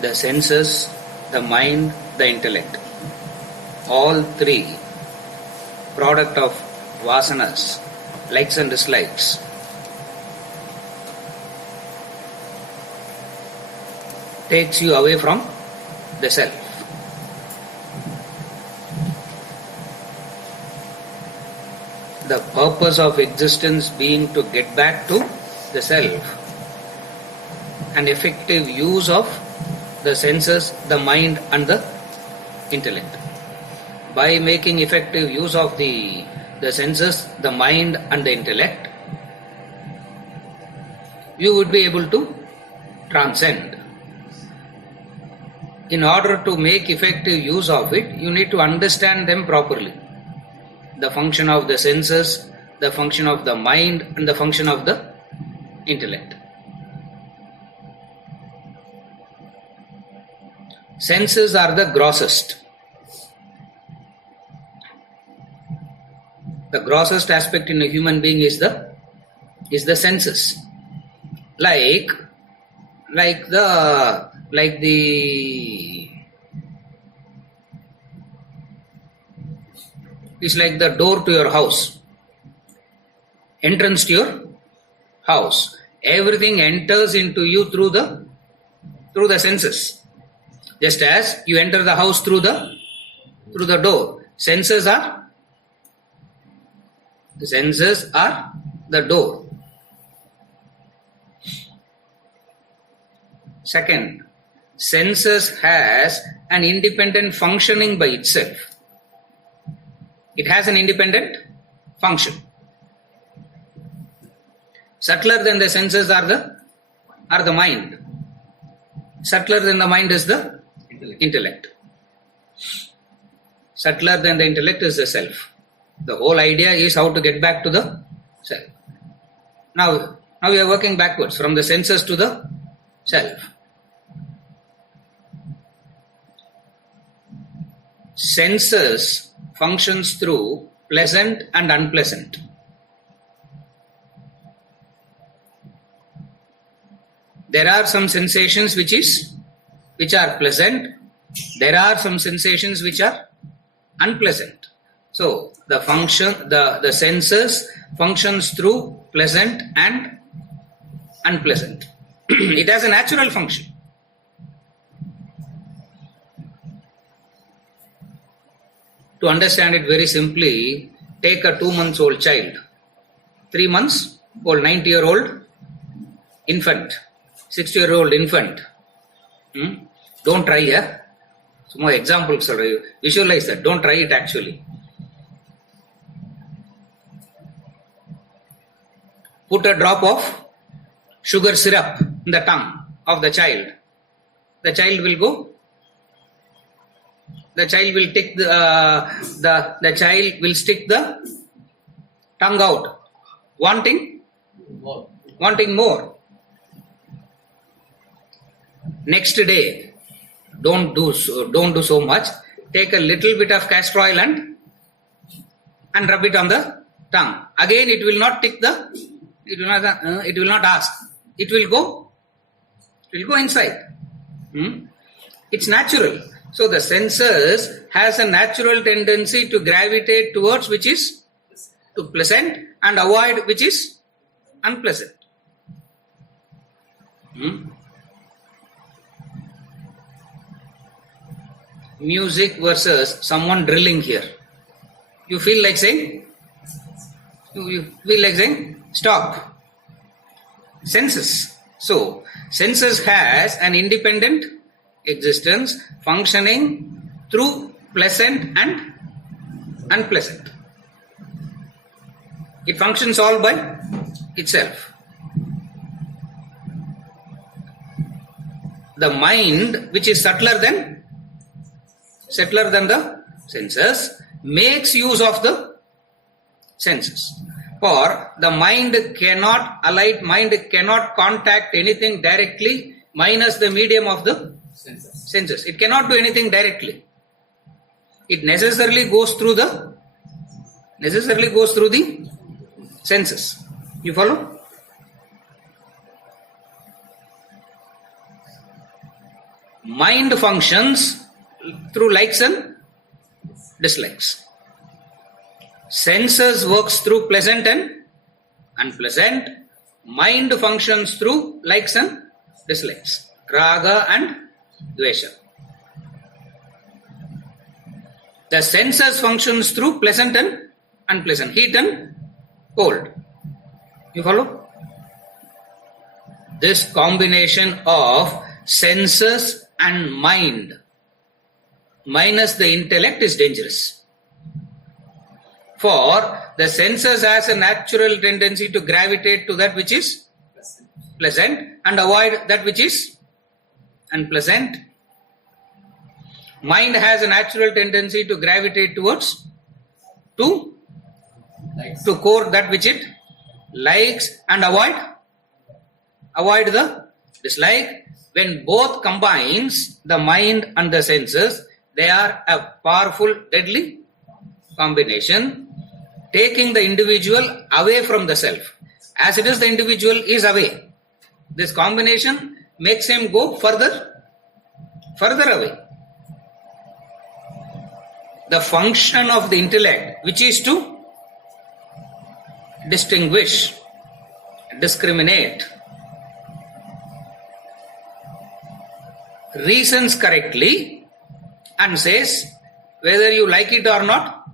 The senses, the mind, the intellect, all three product of vasanas, likes and dislikes, takes you away from the self. The purpose of existence being to get back to the self, an effective use of the senses, the mind and the intellect. By making effective use of the senses, the mind and the intellect, you would be able to transcend. In order to make effective use of it, you need to understand them properly. The function of the senses, the function of the mind and the function of the intellect. Senses are the grossest. The grossest aspect in a human being is the senses. Like the door to your house, entrance to your house. Everything enters into you through the senses. Just as you enter the house through the door. Senses are the door. Second, senses has an independent functioning by itself. It has an independent function. Subtler than the senses are the mind. Subtler than the mind is the intellect. Subtler than the intellect is the self. The whole idea is how to get back to the self. Now we are working backwards from the senses to the self. Senses functions through pleasant and unpleasant. There are some sensations which are pleasant. There are some sensations which are unpleasant. So the senses functions through pleasant and unpleasant. It has a natural function. To understand it very simply, take a 2-month-old child, 3 months old, 90-year-old infant, 60-year-old infant. Don't try here. Some more examples. Visualize that. Don't try it actually. Put a drop of sugar syrup in the tongue of the child. The child will go. The child will take the child will stick the tongue out, wanting more. Next day, don't do so much. Take a little bit of castor oil and rub it on the tongue. Again, it will not tick it will not ask. It will go inside. It's natural. So the senses has a natural tendency to gravitate towards which is to pleasant and avoid which is unpleasant. Music versus someone drilling here. You feel like saying stop. Senses. So senses has an independent existence functioning through pleasant and unpleasant. It functions all by itself. The mind, which is subtler than the senses, makes use of the senses. For the mind cannot contact anything directly minus the medium of the senses. It cannot do anything directly. It necessarily goes through the senses. You follow? Mind functions through likes and dislikes. Senses works through pleasant and unpleasant. Mind functions through likes and dislikes. Raga and dvesha. The senses functions through pleasant and unpleasant, heat and cold. You follow? This combination of senses and mind minus the intellect is dangerous. For the senses has a natural tendency to gravitate to that which is pleasant and avoid that which is unpleasant. Mind has a natural tendency to gravitate towards to core that which it likes and avoid the dislike. When both combines the mind and the senses, they are a powerful, deadly combination, taking the individual away from the self. As it is, the individual is away. This combination makes him go further away. The function of the intellect, which is to distinguish, discriminate, reasons correctly and says whether you like it or not,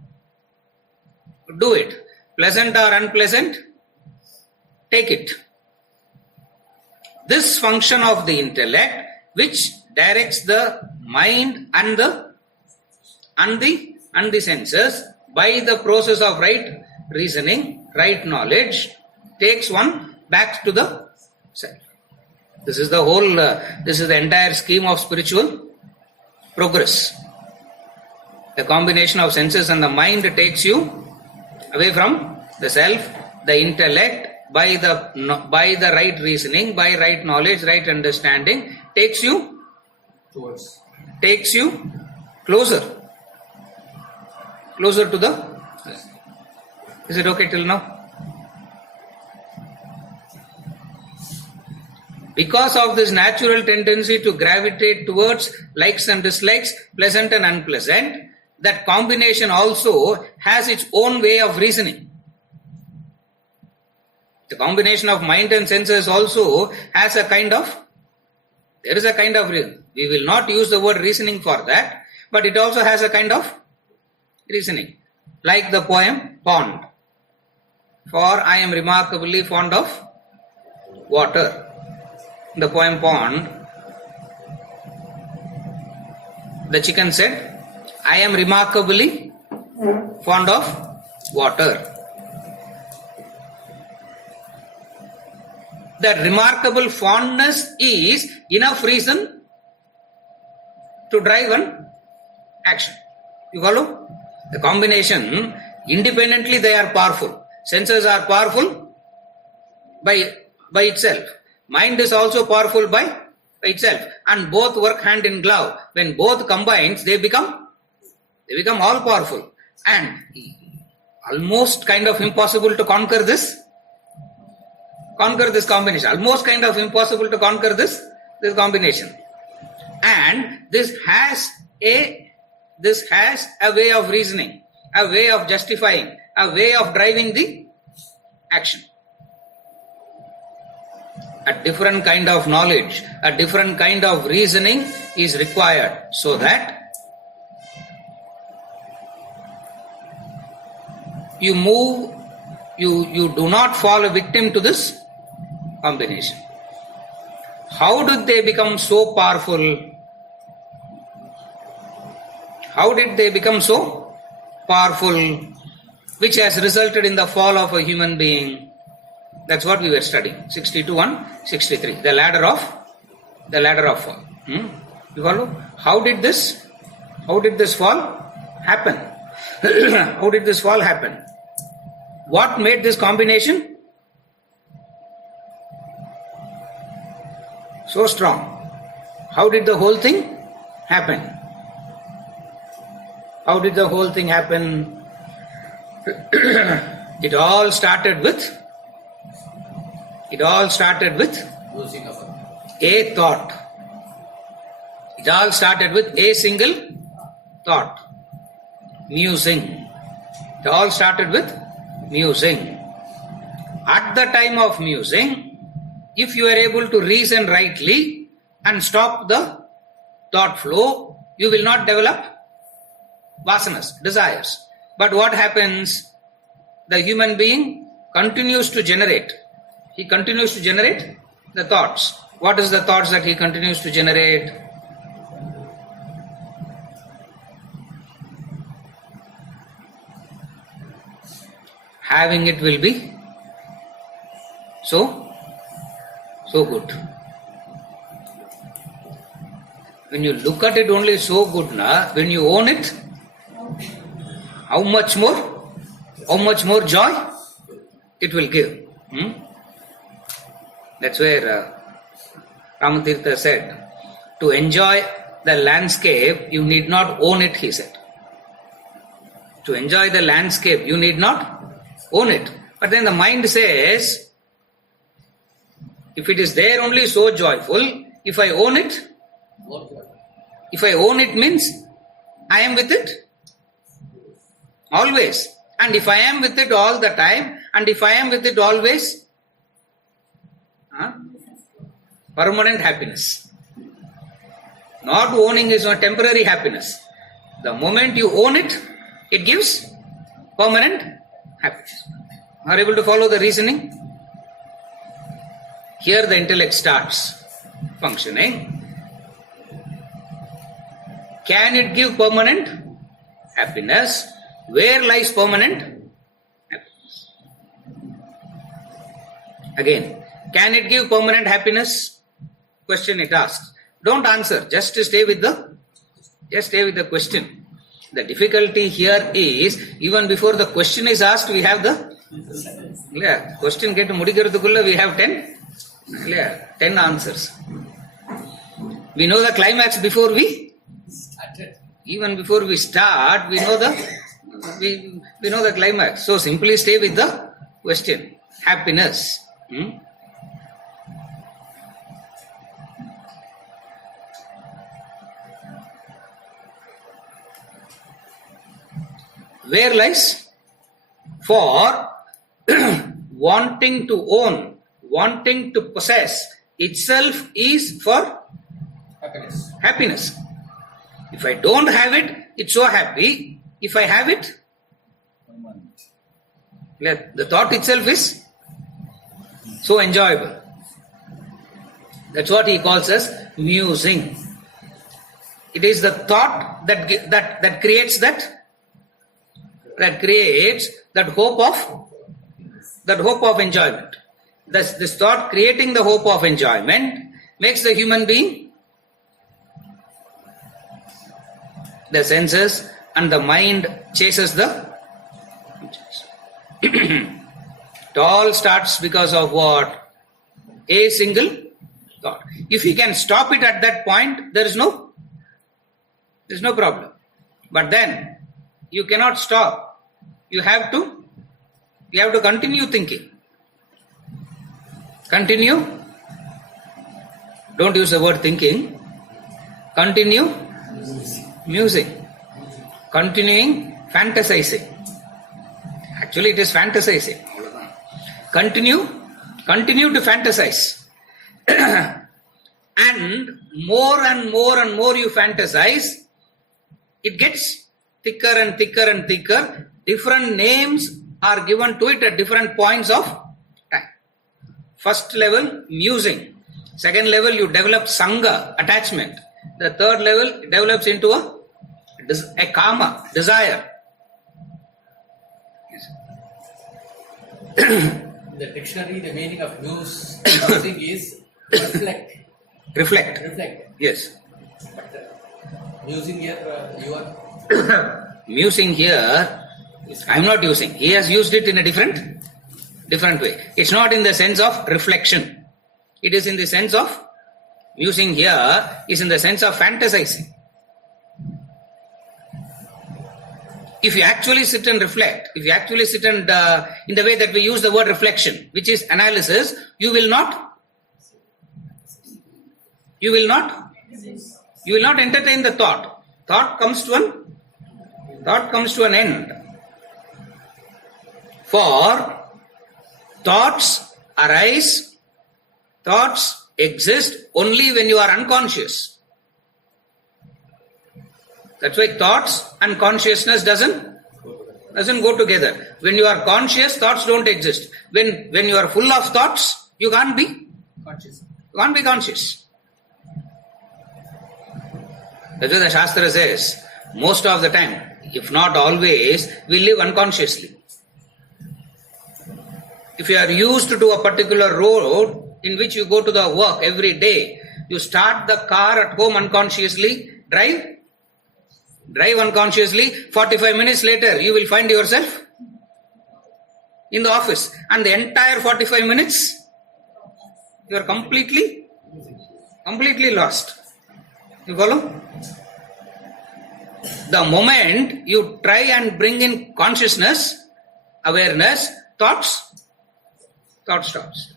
do it. Pleasant or unpleasant, take it. This function of the intellect, which directs the mind and the senses by the process of right reasoning, right knowledge, takes one back to the self. This is the whole, this is the entire scheme of spiritual progress. The combination of senses and the mind takes you away from the self. The intellect, by the right reasoning, by right knowledge, right understanding, takes you closer to the. Is it okay till now? Because of this natural tendency to gravitate towards likes and dislikes, pleasant and unpleasant, that combination also has its own way of reasoning. The combination of mind and senses also has a kind of, there is a kind of reason. We will not use the word reasoning for that, but it also has a kind of reasoning. Like the poem Pond. For I am remarkably fond of water. The poem Pond, the chicken said, I am remarkably fond of water. That remarkable fondness is enough reason to drive an action. You follow? The combination, independently they are powerful. Senses are powerful by itself. Mind is also powerful by itself. And both work hand in glove. When both combines, they become all powerful. And almost kind of impossible to conquer this combination. Almost kind of impossible to conquer this combination. And this has a way of reasoning, a way of justifying, a way of driving the action. A different kind of knowledge, a different kind of reasoning is required so that you move, you do not fall a victim to this combination. How did they become so powerful? How did they become so powerful, which has resulted in the fall of a human being? That's what we were studying. 62 and 63. The ladder of fall. You follow? How did this fall happen? How did this fall happen? What made this combination so strong? How did the whole thing happen? How did the whole thing happen? It all started with Using our a thought. It all started with a single thought. Musing. It all started with musing. At the time of musing, if you are able to reason rightly and stop the thought flow, you will not develop vasanas, desires. But what happens? The human being continues to generate. He continues to generate the thoughts. What is the thoughts that he continues to generate? Having it will be so good. When you look at it only so good, when you own it, how much more joy it will give. That's where Ramatirtha said, to enjoy the landscape, you need not own it, he said. To enjoy the landscape, you need not own it. But then the mind says, if it is there only so joyful, if I own it, means I am with it always. And if I am with it all the time, and if I am with it always, permanent happiness. Not owning is not temporary happiness. The moment you own it, it gives permanent happiness. Are you able to follow the reasoning? Here the intellect starts functioning. Can it give permanent happiness? Where lies permanent happiness? Again, can it give permanent happiness? Question it asks. Don't answer, just stay with the question. The difficulty here is, even before the question is asked, we have the question get mudikiradukulla, we have 10 answers. We know the climax before we started. Even before we start, we know the climax. So simply stay with the question. Happiness. Where lies? For wanting to own, wanting to possess itself is for happiness. If I don't have it, it's so happy. If I have it, the thought itself is so enjoyable. That's what he calls as musing. It is the thought that creates that hope of enjoyment. This thought creating the hope of enjoyment makes the human being, the senses and the mind chases the. It all starts because of what? A single thought. If he can stop it at that point, there is no problem. But then you cannot stop. You have to continue thinking. Continue. Don't use the word thinking. Continue musing. Continuing fantasizing. Actually, it is fantasizing. Continue to fantasize. And more you fantasize, it gets thicker and thicker and thicker. Different names are given to it at different points of time. First level, musing. Second level, you develop sangha, attachment. The third level develops into a kama, desire. In the dictionary, the meaning of musing is reflect. Yes. But musing here, you are musing here, I am not using. He has used it in a different way. It's not in the sense of reflection. It is in the sense of musing here is in the sense of fantasizing. if you actually sit and reflect, if you actually sit and in the way that we use the word reflection, which is analysis, you will not entertain the thought. Thought comes to an end. For thoughts arise, thoughts exist only when you are unconscious. That's why thoughts and consciousness doesn't go together. When you are conscious, thoughts don't exist. When you are full of thoughts, you can't be Conscious. conscious. That's why the Shastra says, most of the time, if not always, we live unconsciously. If you are used to a particular road in which you go to the work every day, you start the car at home unconsciously, drive unconsciously, 45 minutes later you will find yourself in the office, and the entire 45 minutes you are completely lost. You follow? The moment you try and bring in consciousness, awareness, thought stops.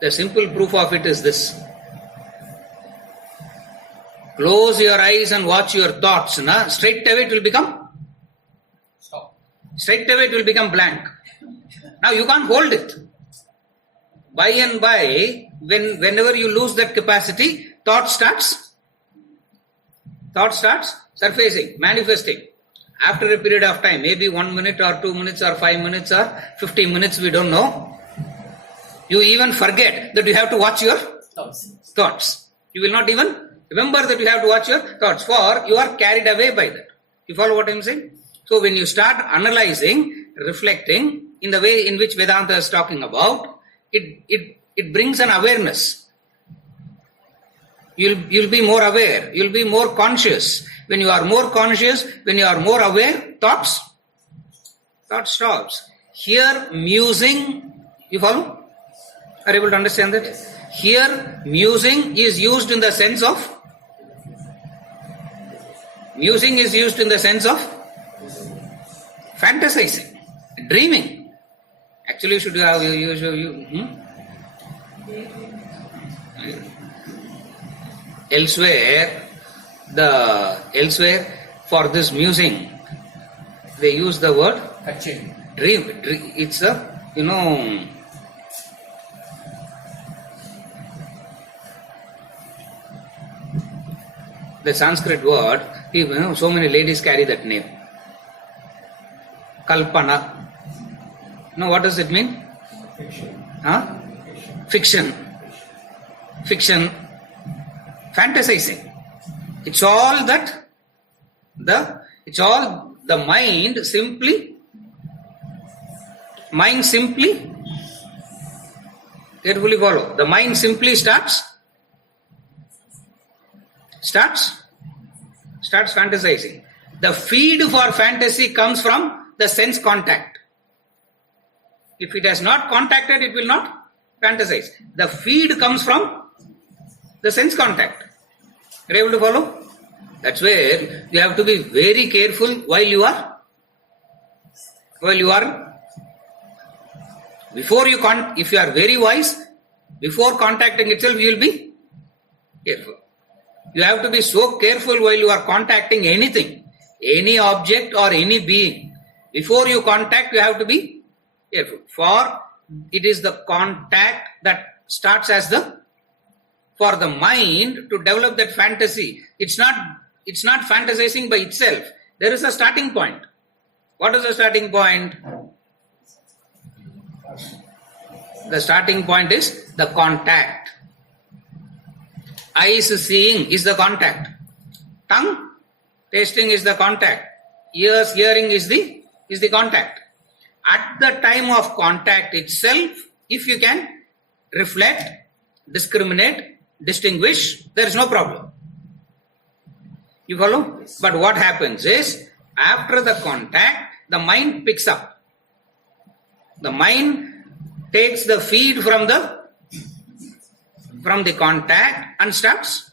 The simple proof of it is this. Close your eyes and watch your thoughts. Straight away it will become Stop. Straight away it will become blank. Now you can't hold it. By and by, whenever you lose that capacity, thought starts surfacing, manifesting. After a period of time, maybe 1 minute or 2 minutes or 5 minutes or 15 minutes, we don't know. You even forget that you have to watch your thoughts. You will not even remember that you have to watch your thoughts, for you are carried away by that. You follow what I am saying? So when you start analyzing, reflecting in the way in which Vedanta is talking about, it brings an awareness. You'll be more aware. You'll be more conscious. When you are more conscious, when you are more aware, thought stops. Here, musing, you follow? Are you able to understand that? Yes. Here, musing is used in the sense of fantasizing, dreaming. Actually, you should have Elsewhere for this musing, they use the word Touching. dream. It's the Sanskrit word. So many ladies carry that name. Kalpana. Now, what does it mean? Fiction. Fantasizing. It's all the mind simply carefully follow. The mind simply starts fantasizing. The feed for fantasy comes from the sense contact. If it has not contacted, it will not fantasize. The feed comes from the sense contact. Are you able to follow? That's where you have to be very careful while you are if you are very wise, before contacting itself, you will be careful. You have to be so careful while you are contacting anything, any object or any being. Before you contact, you have to be careful. For it is the contact that starts as for the mind to develop that fantasy. It's not fantasizing by itself. There is a starting point. What is the starting point? The starting point is the contact. Eyes seeing is the contact. Tongue tasting is the contact. Ears hearing is the contact. At the time of contact itself, if you can reflect, discriminate, distinguish, there is no problem. You follow? But what happens is, after the contact, the mind picks up. The mind takes the feed from the contact and starts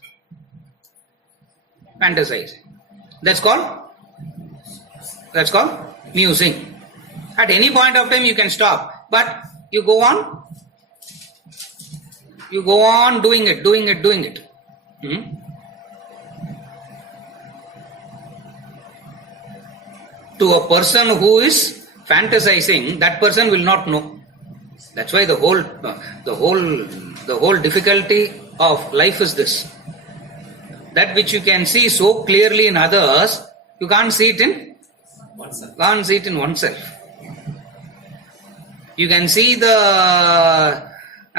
fantasizing. That's called That's called musing. At any point of time you can stop, but you go on. You go on doing it. To a person who is fantasizing, that person will not know. That's why the whole difficulty of life is this. That which you can see so clearly in others, you can't see it in oneself. You can see the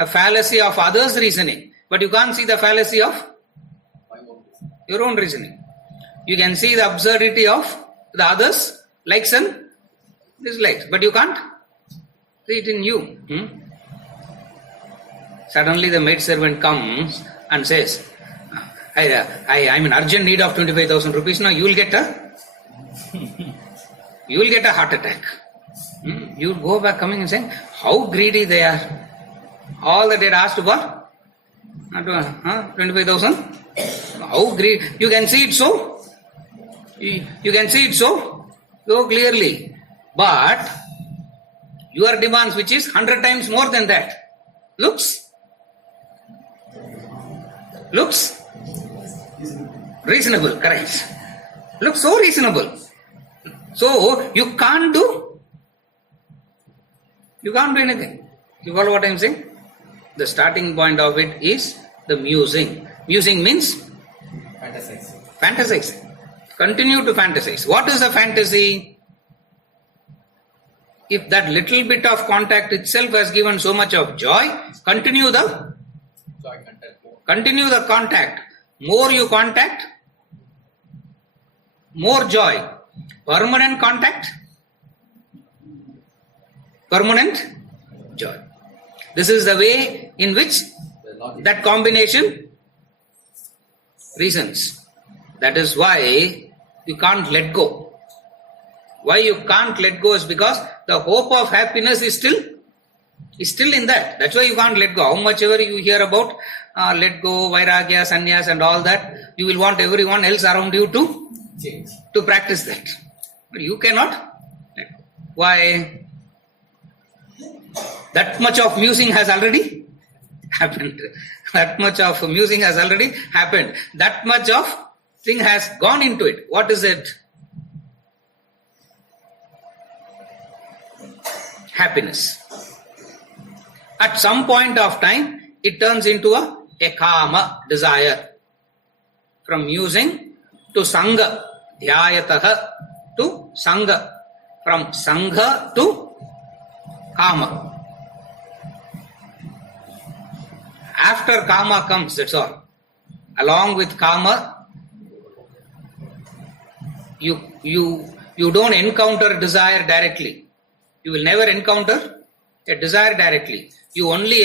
fallacy of others' reasoning, but you can't see the fallacy of your own reasoning. You can see the absurdity of the others' likes and dislikes, but you can't see it in you. Suddenly the maidservant comes and says, I'm in urgent need of 25,000 rupees. Now you will get a heart attack. You will go back coming and saying, how greedy they are. All that they had asked for, 25,000. How greedy. You can see it so. You can see it so clearly. But your demands, which is 100 times more than that, looks reasonable, correct? Looks so reasonable. So you can't do anything. You follow what I am saying? The starting point of it is the musing. Musing means fantasizing. Continue to fantasize. What is a fantasy? If that little bit of contact itself has given so much of joy, continue the contact. More you contact, more joy. Permanent contact, permanent joy. This is the way in which that combination reasons. That is why you can't let go. Why you can't let go is because the hope of happiness is still in that. That's why you can't let go. How much ever you hear about let go, vairagya, sannyas and all that, you will want everyone else around you to practice that. But you cannot let go. Why? That much of musing has already happened. That much of musing has already happened. That much of thing has gone into it. What is it? Happiness. At some point of time, it turns into a kama, desire. From musing to sangha, dhyayataha to sangha. From sangha to kama. After kama comes, that's all. Along with kama, you don't encounter desire directly. You will never encounter a desire directly. You only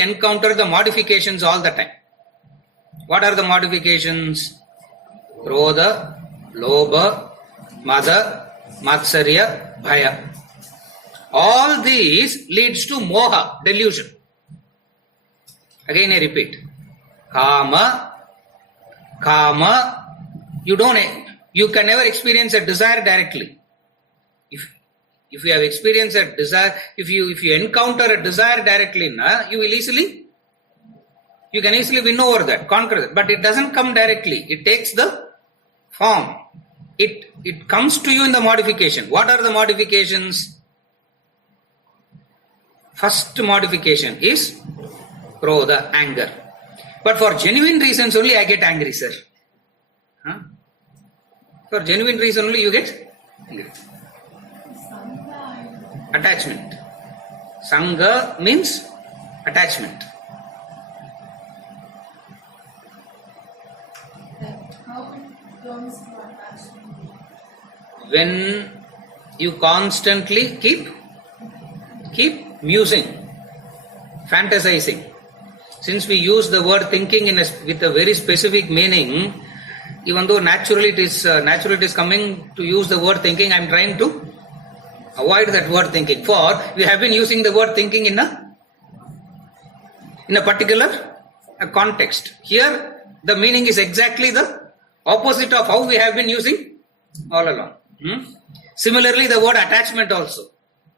encounter the modifications all the time. What are the modifications? Krodha, Lobha, Mada, Matsarya, Bhaya. All these leads to moha, delusion. Again I repeat. Kama, you can never experience a desire directly. If you have experienced a desire, if you encounter a desire directly, you can easily win over that, conquer that. But it doesn't come directly. It takes the form. It comes to you in the modification. What are the modifications? First modification is krodha, anger. But for genuine reasons only I get angry, sir. For genuine reason only you get angry. Attachment. Sangha means attachment. How it comes to attachment? When you constantly keep musing, fantasizing. Since we use the word thinking with a very specific meaning, even though naturally it is coming to use the word thinking, I am trying to avoid that word thinking. For we have been using the word thinking in a particular context. Here the meaning is exactly the opposite of how we have been using all along. Similarly, the word attachment also.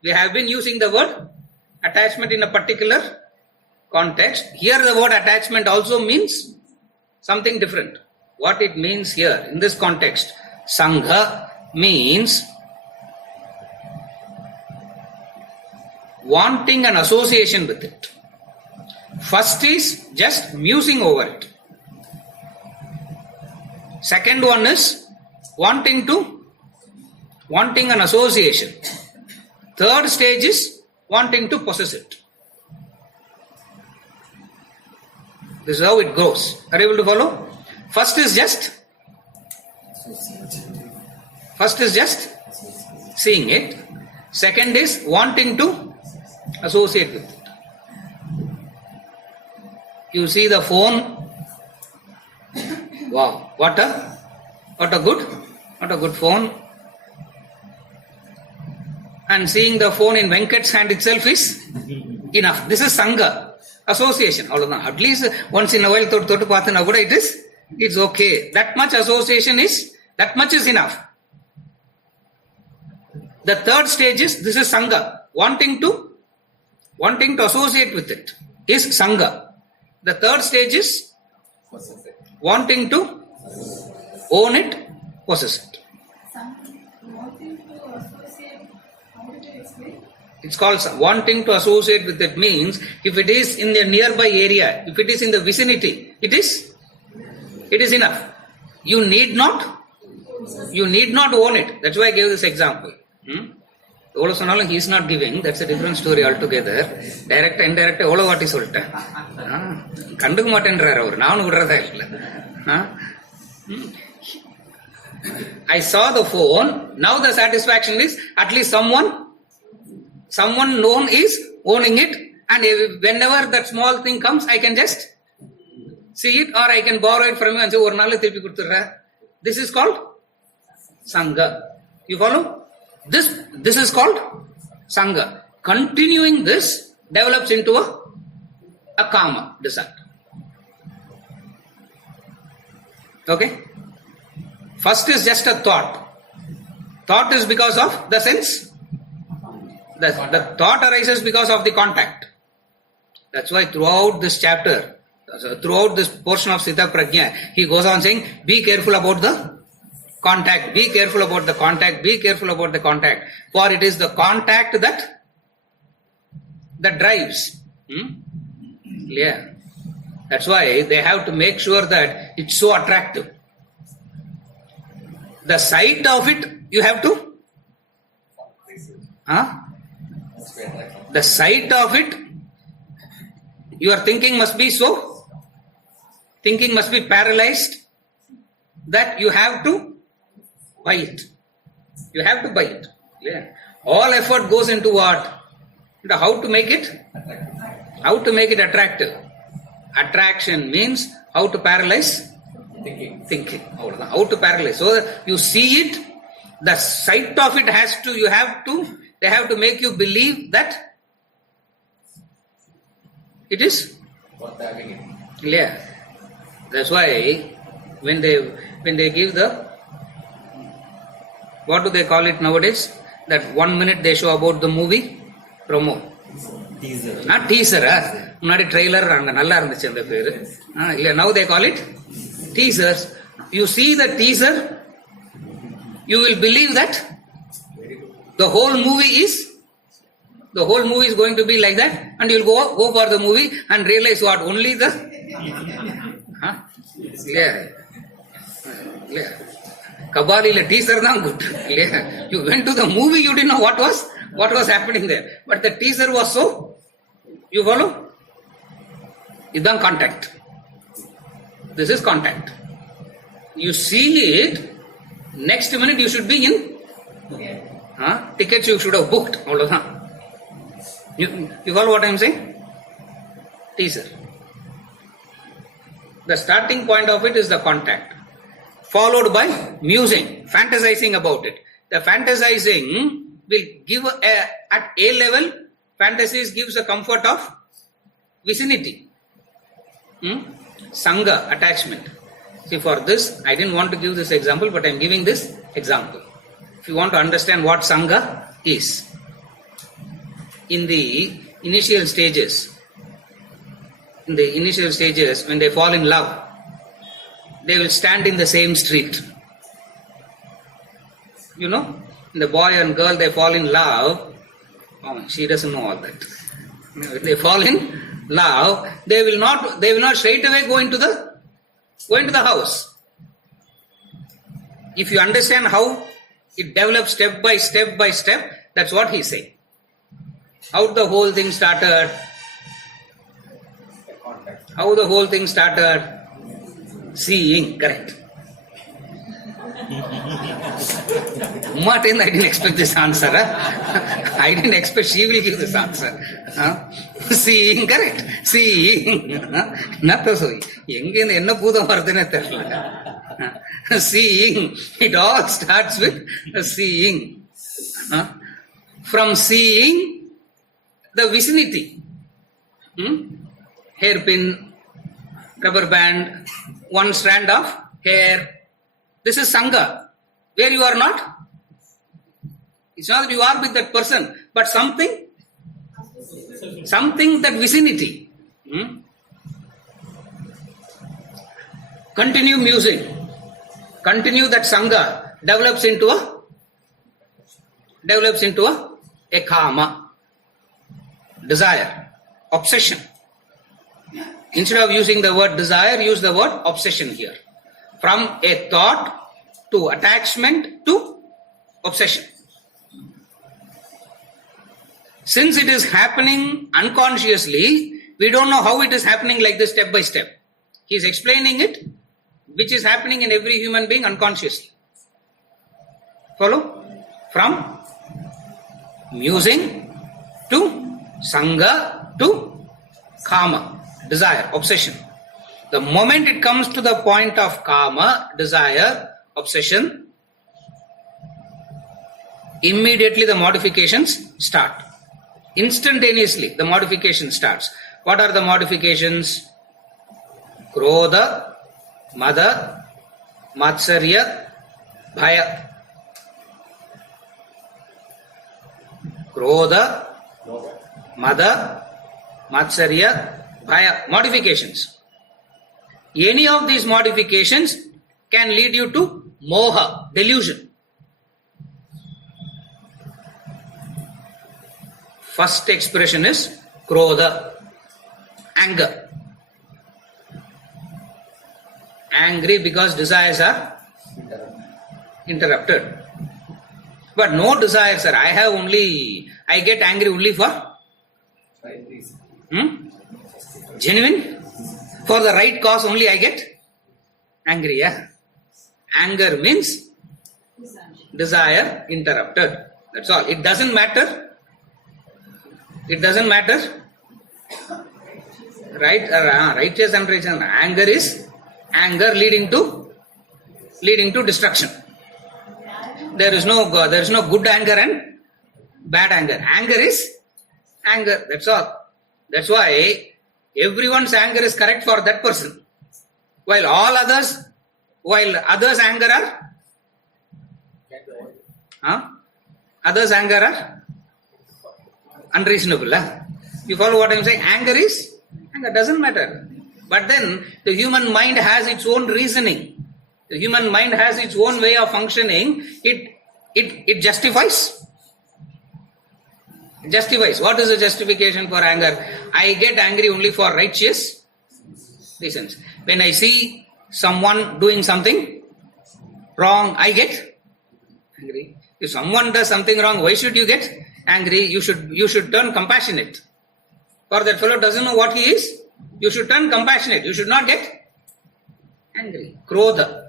We have been using the word attachment in a particular context. Here the word attachment also means something different. What it means here in this context, Sangha means wanting an association with it. First is just musing over it. Second one is wanting an association. Third stage is wanting to possess it. This is how it goes. Are you able to follow? First is just seeing it. Second is wanting to associate with it. You see the phone. Wow, what a good phone. And seeing the phone in Venkat's hand itself is enough. This is Sangha, association. At least once in a while, it's okay. That much association is enough. The third stage is, this is Sangha, wanting to associate with it is Sangha. The third stage is wanting to own it, possess it. Something wanting to associate, how would you explain? It's called wanting to associate with it means if it is in the nearby area, if it is in the vicinity, it is enough. You need not own it. That's why I gave this example. He is not giving, that's a different story altogether. Direct, indirect, all what is solta. Kanduku matendrar avaru, nanu vidradha illa. I saw the phone, now the satisfaction is at least someone known is owning it, and whenever that small thing comes, I can just see it, or I can borrow it from you and say, "Or naale thirupi kuduthurra." This is called Sangha. You follow? This is called Sangha. Continuing this develops into a Kama desire. Okay? First is just a thought. Thought is because of the sense. The thought arises because of the contact. That's why throughout this chapter, throughout this portion of Sthita Prajna, he goes on saying, be careful about the contact, be careful about the contact, be careful about the contact. For it is the contact that drives. Yeah. That's why they have to make sure that it's so attractive. The sight of it, you have to. The sight of it, your thinking must be paralyzed that you have to buy it. You have to buy it. Yeah. All effort goes into what? Into how to make it attractive. Attraction means how to paralyze thinking. How to paralyze. So you see it, the sight of it they have to make you believe that it is. Yeah. That's why when they give the, what do they call it nowadays? That 1 minute they show about the movie promo. Teaser. Not teaser, not a trailer. Now they call it teasers. You see the teaser, you will believe that the whole movie is going to be like that, and you will go for the movie and realize what? Only the Kabali teaser dhaan good. You went to the movie, you didn't know what was happening there. But the teaser was so, you follow? Idam contact. This is contact. You see it, next minute you should be in. Tickets you should have booked. You follow what I am saying? Teaser. The starting point of it is the contact, followed by musing, fantasizing about it. The fantasizing will give at A level, fantasies gives a comfort of vicinity. Sangha, attachment. See, for this, I didn't want to give this example, but I am giving this example. if you want to understand what Sangha is, in the initial stages, when they fall in love, they will stand in the same street. You know, the boy and girl, they fall in love. Oh, she doesn't know all that. If they fall in love, they will not straight away go into the house. If you understand how it develops step by step, that's what he's saying. How the whole thing started. Seeing, correct. Martin, I didn't expect this answer. I didn't expect she will give this answer. Seeing, correct. Seeing. Not so. Seeing. It all starts with seeing. From seeing the vicinity. Hairpin, rubber band, one strand of hair. This is Sangha. Where you are not. It's not that you are with that person, but something that vicinity. Continue music. Continue that Sangha. Develops into a kama. Desire. Obsession. Instead of using the word desire, use the word obsession here. From a thought to attachment to obsession. Since it is happening unconsciously, we don't know how it is happening like this step by step. He is explaining it, which is happening in every human being unconsciously. Follow? From musing to Sangha to Kama, desire, obsession. The moment it comes to the point of Kama, desire, obsession, immediately the modifications start. Instantaneously the modification starts. What are the modifications? Krodha, Mada, Matsarya, Bhaya. Krodha, Mada, Matsarya, Bhaya. Modifications. Any of these modifications can lead you to moha, delusion. First expression is krodha, anger. Angry because desires are interrupted. But no desire, sir. I get angry only for genuine. For the right cause only I get angry. Yeah? Anger means desire interrupted. That's all. It doesn't matter. Right? Righteous and righteous. Anger is anger leading to destruction. There is no good anger and bad anger. Anger is anger. That's all. That's why everyone's anger is correct for that person. While others' anger are unreasonable. You follow what I am saying? Anger doesn't matter. But then the human mind has its own reasoning. The human mind has its own way of functioning. It justifies. What is the justification for anger? I get angry only for righteous reasons. When I see someone doing something wrong, I get angry. If someone does something wrong, why should you get angry? You should turn compassionate. For that fellow doesn't know what he is, you should turn compassionate. You should not get angry. Krodha.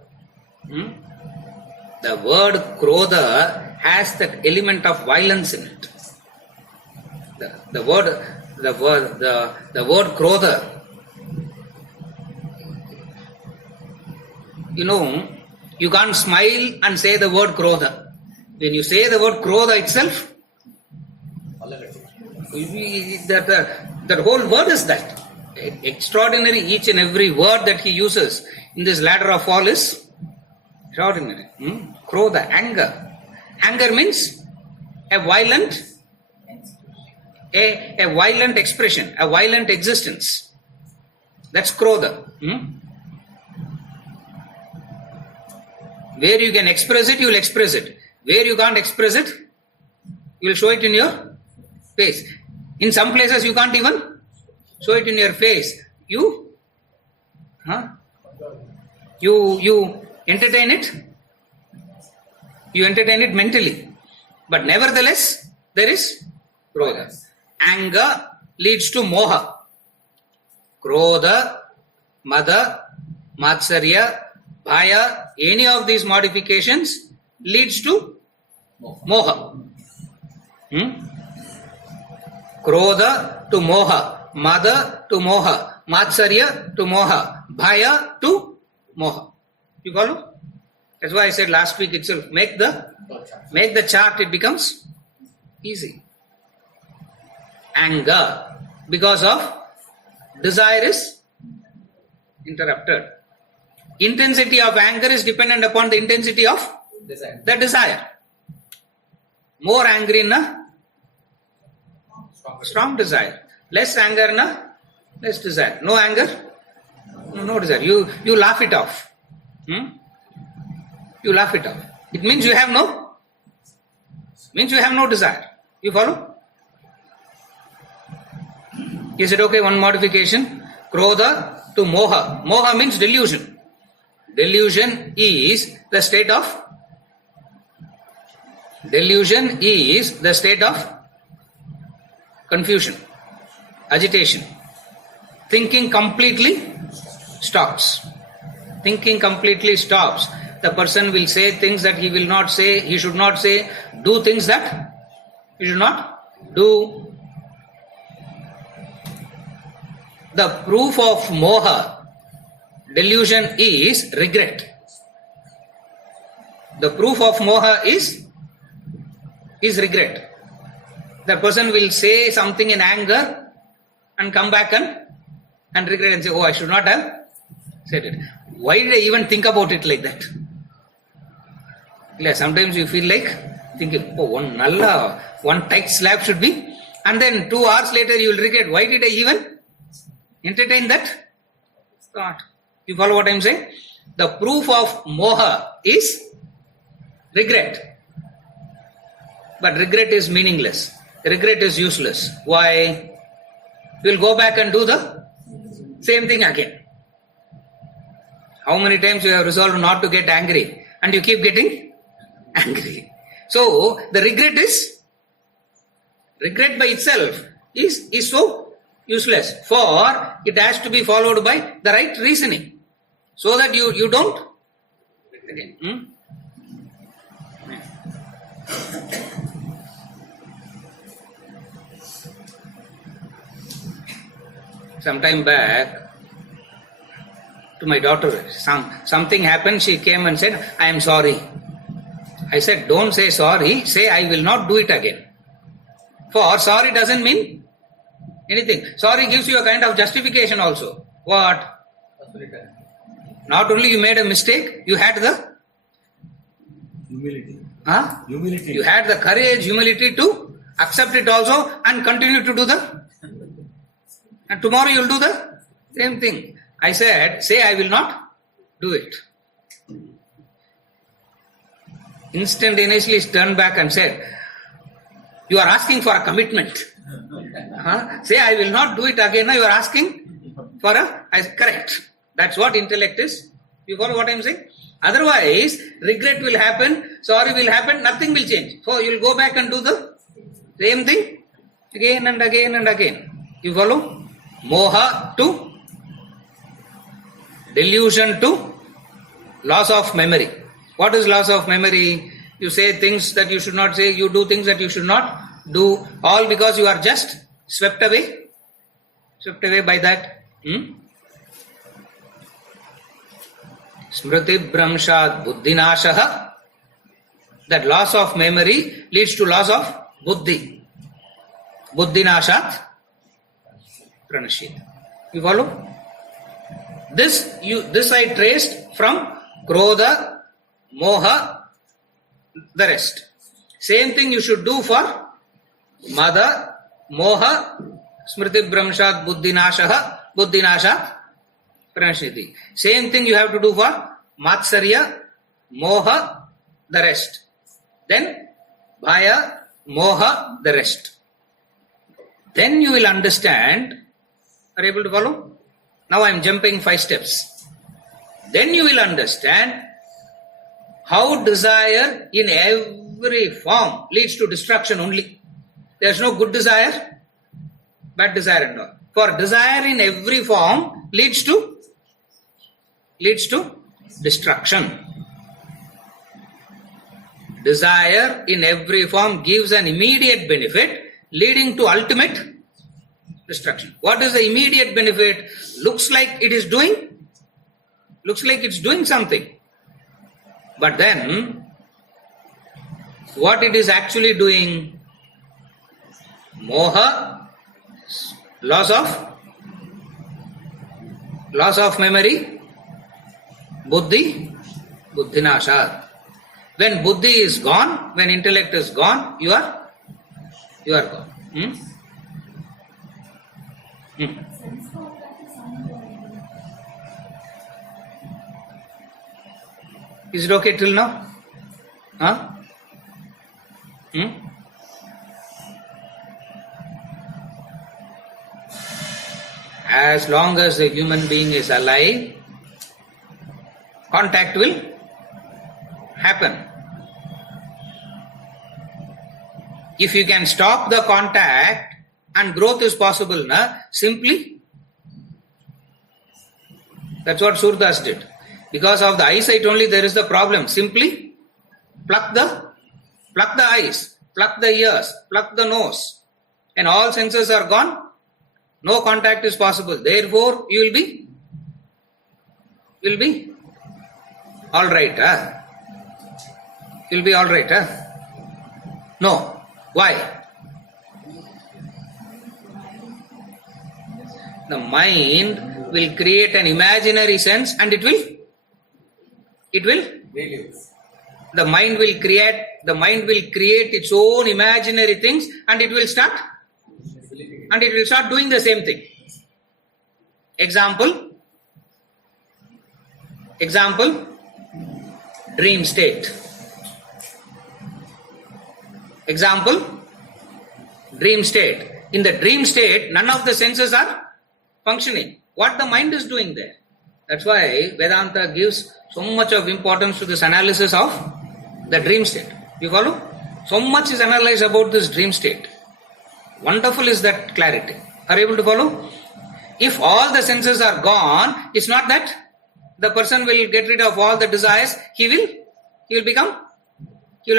The word krodha has that element of violence in it. The word krodha. You can't smile and say the word krodha. When you say the word krodha itself, that whole word is that. Extraordinary, each and every word that he uses in this ladder of fall is extraordinary. Krodha, anger. Anger means a violent, a violent expression, a violent existence. That's krodha. Where you can express it, you will express it. Where you can't express it, you will show it in your face. In some places you can't even show it in your face. You entertain it. You entertain it mentally. But nevertheless, there is krodha. Anger leads to moha. Krodha, mada, matsarya, bhaya, any of these modifications leads to moha. Krodha to moha, mada to moha, matsarya to moha, bhaya to moha. You follow? That's why I said last week itself, make the chart, it becomes easy. Anger, because of desire is interrupted. Intensity of anger is dependent upon the intensity of the desire. More angry in a strong desire. Less anger in a less desire. No anger, no desire. You laugh it off. You laugh it off. It means you have no desire. You follow? Is it okay? One modification. Krodha to moha. Moha means delusion. Delusion is the state of confusion, agitation. Thinking completely stops. The person will say things that he will not say, he should not say, do things that he should not do. The proof of moha, delusion, is regret. The proof of moha is regret. The person will say something in anger and come back and regret and say, oh, I should not have said it. Why did I even think about it like that? Yeah, sometimes you feel like thinking, oh, one tight slap should be, and then 2 hours later you will regret, why did I even entertain that thought? You follow what I am saying? The proof of moha is regret. But regret is meaningless. Regret is useless. Why? You will go back and do the same thing again. How many times you have resolved not to get angry and you keep getting angry? So the regret by itself is so useless, for it has to be followed by the right reasoning, so that you don't again. Sometime back, to my daughter, something happened, she came and said, I am sorry. I said, don't say sorry, say I will not do it again. For sorry doesn't mean anything. Sorry gives you a kind of justification also. What? Not only you made a mistake, you had the humility. Humility. You had the courage, humility to accept it also and continue to do and tomorrow you will do the same thing. I said, say I will not do it. Instantaneously turned back and said, you are asking for a commitment. Say I will not do it again. Now you are asking for correct. That's what intellect is. You follow what I am saying? Otherwise, regret will happen, sorry will happen, nothing will change. So you will go back and do the same thing again and again and again. You follow? Moha to delusion to loss of memory. What is loss of memory? You say things that you should not say, you do things that you should not do, all because you are just swept away by that. Smriti Bramshat Buddhinashaha. That loss of memory leads to loss of buddhi. Buddhinashat Pranashit. You follow? This I traced from Krodha, Moha, the rest. Same thing you should do for Mada, Moha, Smriti Brahmshat, Buddhinashat, Pranashniti. Same thing you have to do for Matsarya, Moha, the rest. Then Bhaya, Moha, the rest. Then you will understand. Are you able to follow? Now I am jumping 5 steps. Then you will understand how desire in every form leads to destruction only. There is no good desire, bad desire and all. For desire in every form leads to destruction. Desire in every form gives an immediate benefit leading to ultimate destruction. What is the immediate benefit? Looks like it's doing something. But then, what it is actually doing? Moha, loss of memory, buddhi, buddhinasha. When buddhi is gone, when intellect is gone, you are gone. Sense contact is something. Is it okay till now? Huh? As long as the human being is alive, contact will happen. If you can stop the contact and growth is possible, simply. That's what Surdas did. Because of the eyesight only there is the problem. Simply pluck the eyes, pluck the ears, pluck the nose, and all senses are gone. No contact is possible. Therefore, you will be all right. You'll be all right. No. Why? The mind will create an imaginary sense and it will the mind will create its own imaginary things and it will start doing the same thing. Example, dream state. Example, dream state. In the dream state, none of the senses are functioning. What the mind is doing there? That's why Vedanta gives so much of importance to this analysis of the dream state. You follow? So much is analyzed about this dream state. Wonderful is that clarity. Are you able to follow? If all the senses are gone, it's not that the person will get rid of all the desires. He will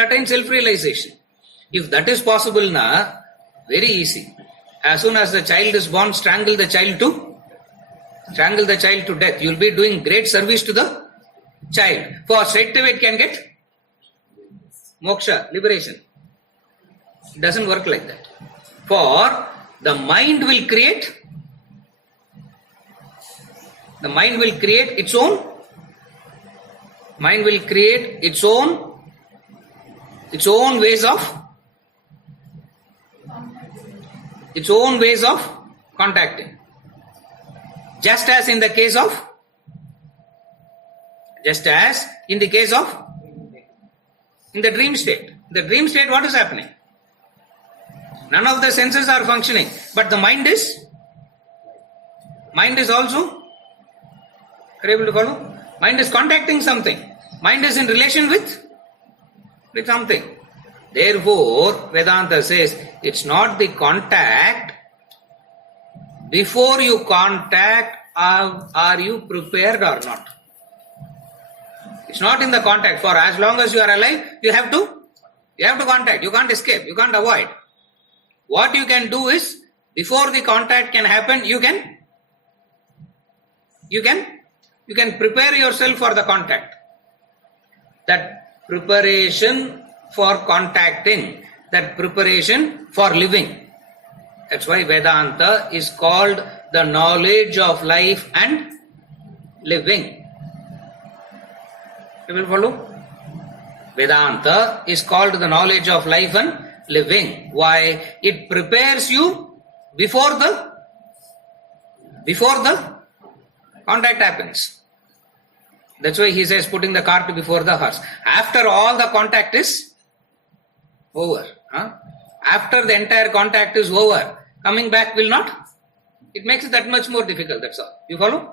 attain self-realization. If that is possible, very easy. As soon as the child is born, strangle the child to death. You will be doing great service to the child. For straight away it can get moksha, liberation. It doesn't work like that. For the mind will create its own ways of contacting. Just as in the case of in the dream state. The dream state, what is happening? None of the senses are functioning, but the mind is also, are you able to follow? Mind is contacting something. Mind is in relation with something. Therefore, Vedanta says, it's not the contact. Before you contact, are you prepared or not? It's not in the contact. For as long as you are alive, you have to contact. You can't escape. You can't avoid. What you can do is, before the contact can happen, you can prepare yourself for the contact. That preparation for contacting, that preparation for living. That's why Vedanta is called the knowledge of life and living. You will follow? Vedanta is called the knowledge of life and living. Why? It prepares you before the contact happens. That's why he says putting the cart before the horse. After all the contact is over. After the entire contact is over, coming back will not. It makes it that much more difficult. That's all. You follow?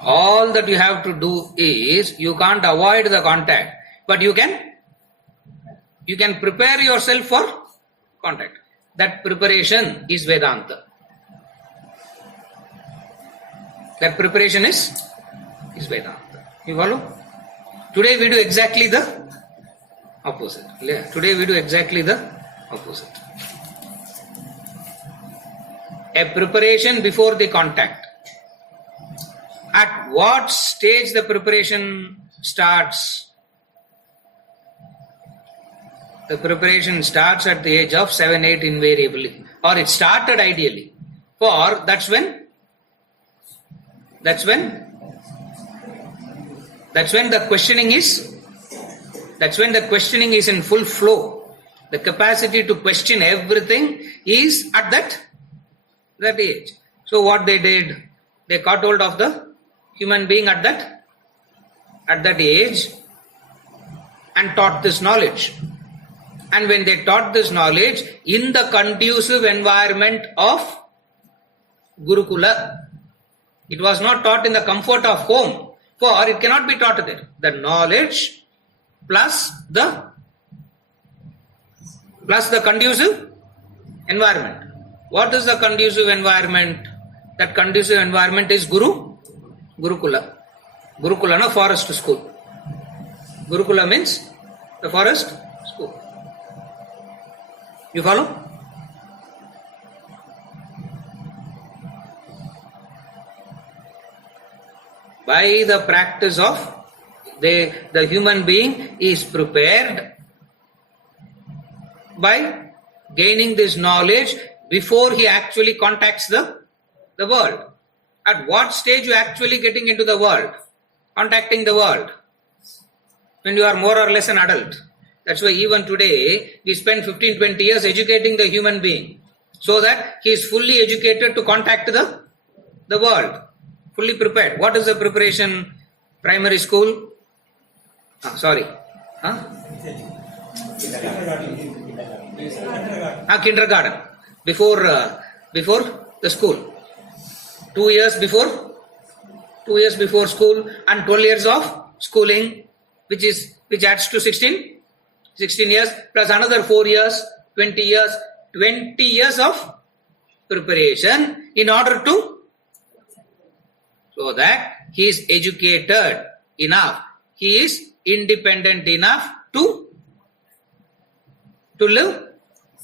All that you have to do is, you can't avoid the contact, but you can prepare yourself for contact. That preparation is Vedanta. That preparation is Vedanta. You follow? Today we do exactly the opposite. Today we do exactly the opposite. A preparation before the contact. At what stage the preparation starts? The preparation starts at the age of 7, 8 invariably. Or it started ideally. For that's when the questioning is in full flow. The capacity to question everything is at that age. So what they did, they caught hold of the human being at that age and taught this knowledge. And when they taught this knowledge in the conducive environment of Gurukula, it was not taught in the comfort of home, for it cannot be taught there. The knowledge plus the conducive environment. What is the conducive environment? That conducive environment is Gurukula. Gurukula, no, forest school. Gurukula means the forest school. You follow? By the practice of the human being is prepared by gaining this knowledge before he actually contacts the world. At what stage you actually getting into the world? Contacting the world. When you are more or less an adult. That's why even today we spend 15-20 years educating the human being so that he is fully educated to contact the world. Fully prepared. What is the preparation? Primary school? Kindergarten. Before the school. 2 years before school and 12 years of schooling, which adds to 16 years plus another 4 years, 20 years of preparation in order to, so that he is educated enough, he is independent enough to live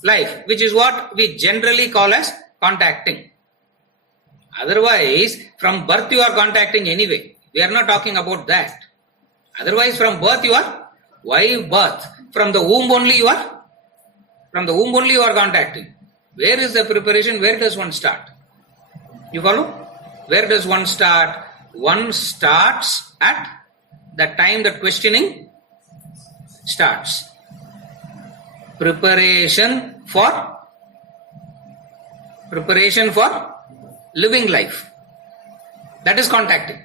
life, which is what we generally call as contacting. Otherwise, from birth you are contacting anyway. We are not talking about that. Otherwise, from birth you are, why birth? From the womb only you are contacting. Where is the preparation? Where does one start? You follow? Where does one start? One starts at the time that questioning starts. Preparation for living life. That is contacting.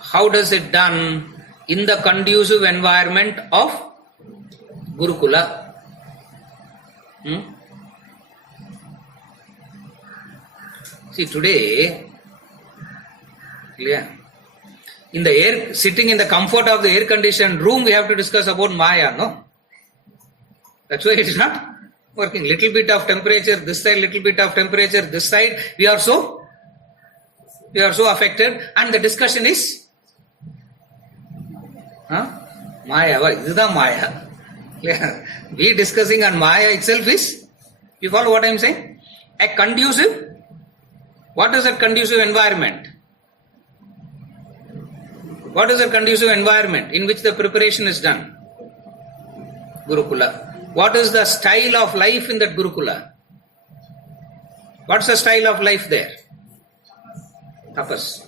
How does it done? In the conducive environment of Gurukula. See, today, in the air, sitting in the comfort of the air-conditioned room, we have to discuss about Maya, no? That's why it is not working. Little bit of temperature this side, little bit of temperature this side. We are so affected, and the discussion is Maya. This is the Maya. We discussing on Maya itself is, you follow what I am saying? A conducive. What is a conducive environment? What is a conducive environment in which the preparation is done? Gurukula. What is the style of life in that Gurukula? What's the style of life there? Tapas.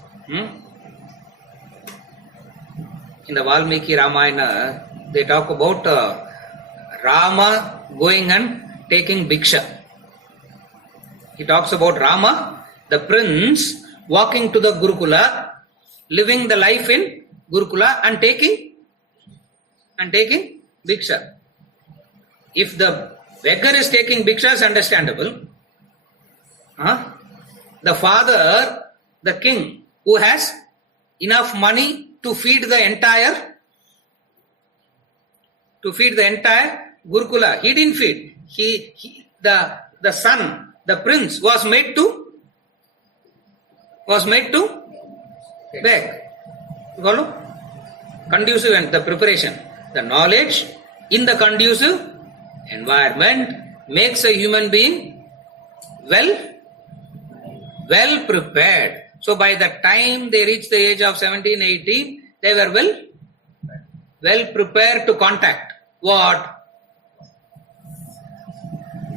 in the Valmiki Ramayana, they talk about Rama going and taking Bhiksha. He talks about Rama, the prince, walking to the Gurukula, living the life in Gurukula and taking Bhiksha. If the beggar is taking Bhiksha, is understandable. The father, the king, who has enough money to feed the entire Gurukula. He didn't feed. The son, the prince, was made to beg. You follow? Conducive and the preparation. The knowledge in the conducive environment makes a human being well prepared. So by the time they reach the age of 17, 18, they were well prepared to contact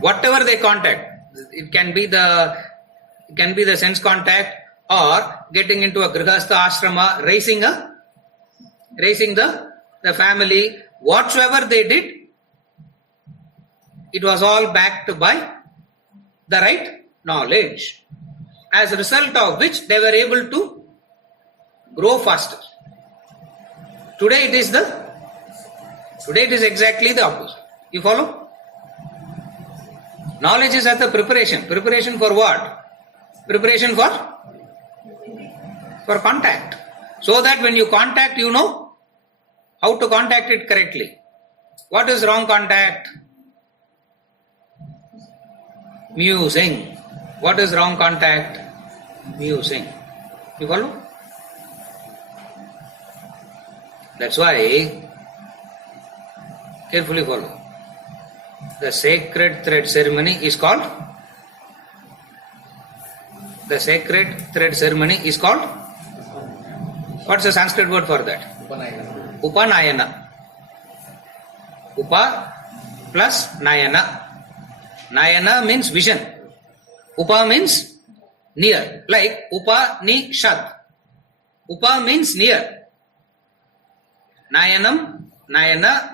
whatever they contact. It can be the sense contact or getting into a grihastha ashrama, raising the family. Whatsoever they did, it was all backed by the right knowledge. As a result of which they were able to grow faster. Today it is exactly the opposite. You follow? Knowledge is at the preparation. Preparation for what? Preparation for contact. So that when you contact, you know how to contact it correctly. What is wrong contact? Musing. What is wrong contact? Musing. You follow? That's why, carefully follow. The sacred thread ceremony is called? What's the Sanskrit word for that? Upanayana. Upa plus Nayana. Nayana means vision. Upa means near. Like Upanishad. Upa means near. Nayana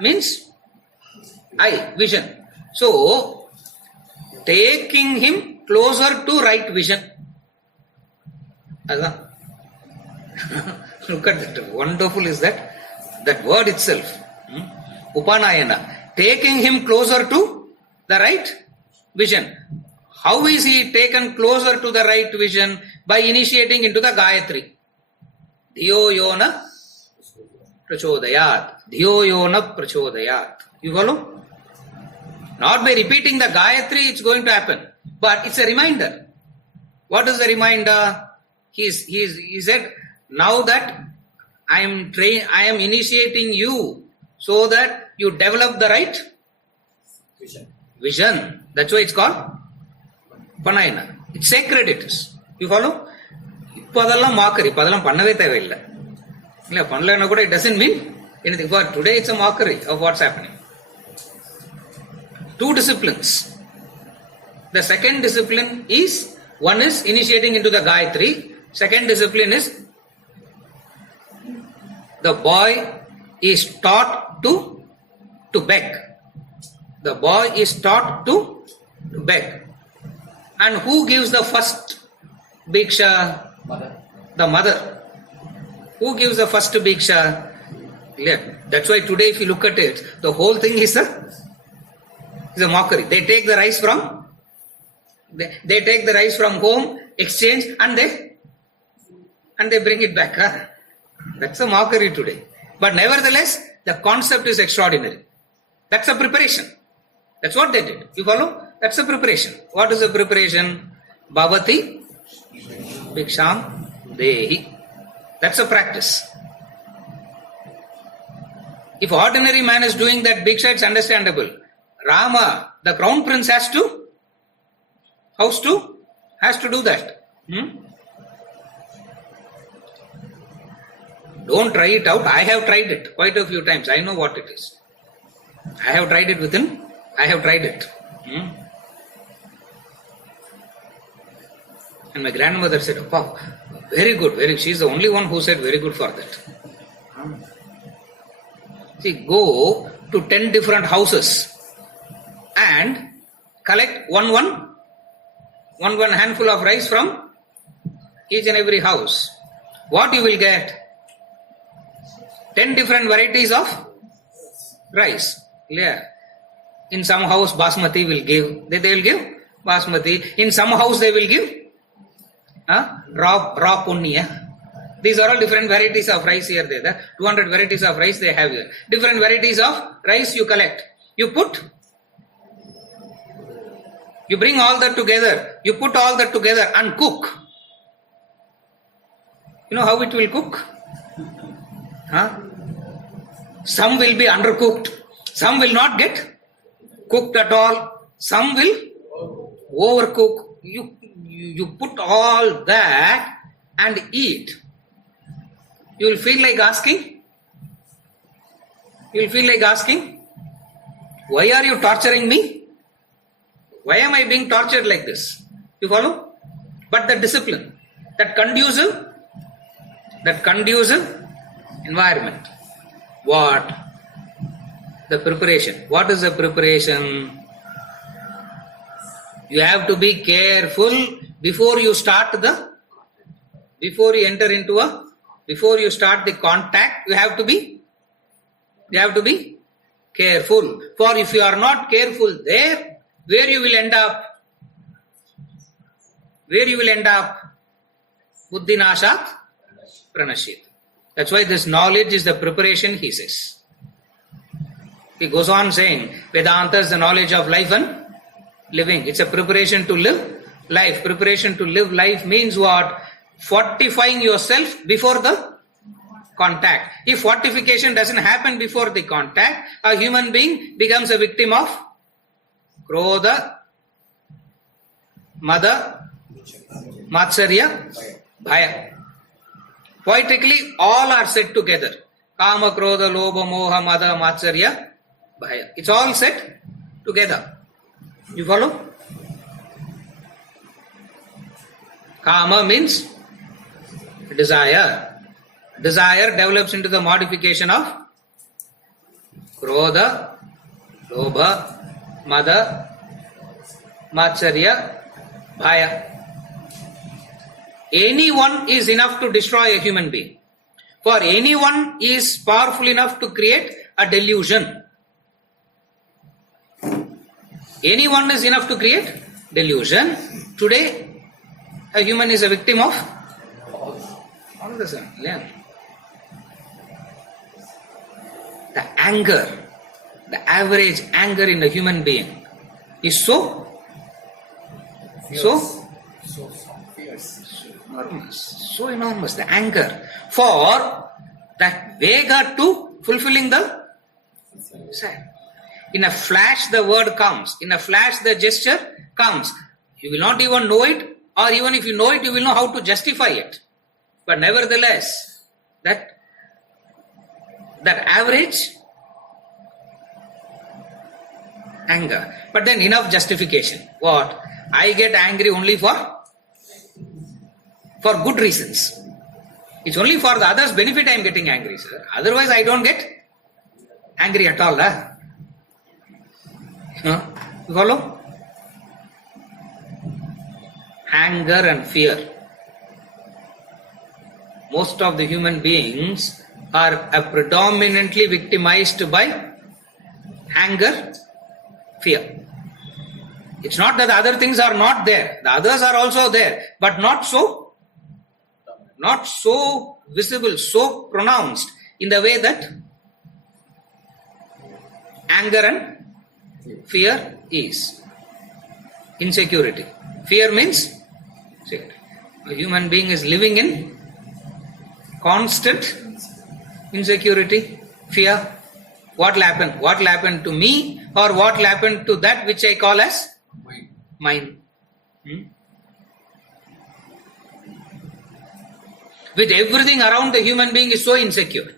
means eye, vision. So, taking him closer to right vision. Look at that. Wonderful is that word itself. Upanayana. Taking him closer to the right vision. How is he taken closer to the right vision? By initiating into the Gayatri. Dhiyo yona prachodayat. Dhiyo yona prachodayat. You follow? Not by repeating the Gayatri it's going to happen. But it's a reminder. What is the reminder? He said, now that I am initiating you so that you develop the right vision. That's why it's called Panayana. It's sacred it is. You follow? Ipadallam mockery. Ipadallam pannave thevilla. Illa pannalana kuda it doesn't mean anything. For today it's a mockery of what's happening. Two disciplines. The second discipline is, one is initiating into the Gayatri. Second discipline is, the boy is taught to beg. The boy is taught to beg. And who gives the first Bhiksha? Mother. The mother. Who gives the first Bhiksha? That's why today if you look at it, the whole thing is a mockery. They take the rice from home, exchange, and they bring it back. That's a mockery today. But nevertheless, the concept is extraordinary. That's a preparation. That's what they did. You follow? That's a preparation. What is the preparation? Bhavati Bhiksham Dehi. That's a practice. If ordinary man is doing that Bhiksha, it's understandable. Rama, the crown prince, has to do that. Don't try it out. I have tried it quite a few times. I know what it is. I have tried it with him. I have tried it. And my grandmother said, "Oh, very good, very." She's the only one who said very good for that. See, go to 10 different houses and collect one handful of rice from each and every house. What you will get? 10 different varieties of rice. Yeah. In some house basmati will give, they will give basmati. In some house they will give raw punniya. These are all different varieties of rice here. There, 200 varieties of rice they have here. Different varieties of rice you collect. You bring all that together. You put all that together and cook. You know how it will cook? Some will be undercooked. Some will not get cooked at all. Some will overcook. You put all that and eat. You will feel like asking? You will feel like asking, why are you torturing me? Why am I being tortured like this? You follow? But the discipline, that conducive environment. What? The preparation. What is the preparation? You have to be careful before you start before you start the contact, you have to be careful. For if you are not careful there, where you will end up? Buddhi nashat pranashit. That's why this knowledge is the preparation, he says. He goes on saying, Vedanta is the knowledge of life and living. It's a preparation to live life. Preparation to live life means what? Fortifying yourself before the contact. If fortification doesn't happen before the contact, a human being becomes a victim of Krodha, Mada, Matsarya, Bhaya. Poetically, all are said together. Kama, Krodha, Lobha, Moha, Mada, Matsarya, Bhaya. It's all said together. You follow? Kama means desire. Desire develops into the modification of Krodha, Lobha, Mada, Matsarya, Bhaya. Anyone is enough to destroy a human being. For anyone is powerful enough to create a delusion. Anyone is enough to create delusion. Today, a human is a victim of all of this. Yeah. The anger, the average anger in a human being is so enormous, the anger for that vega to fulfilling the desire. In a flash the word comes, in a flash the gesture comes. You will not even know it, or even if you know it, you will know how to justify it. But nevertheless, that average anger. But then enough justification. What? I get angry only for good reasons. It's only for the others' benefit I am getting angry, sir. Otherwise I don't get angry at all. You follow? Anger and fear. Most of the human beings are predominantly victimized by anger, fear. It's not that the other things are not there. The others are also there, but not so visible, so pronounced in the way that anger and fear is. Insecurity. Fear means security. A human being is living in constant insecurity, fear. What will happen? What will happen to me, or what will happen to that which I call as mine? With everything around, the human being is so insecure.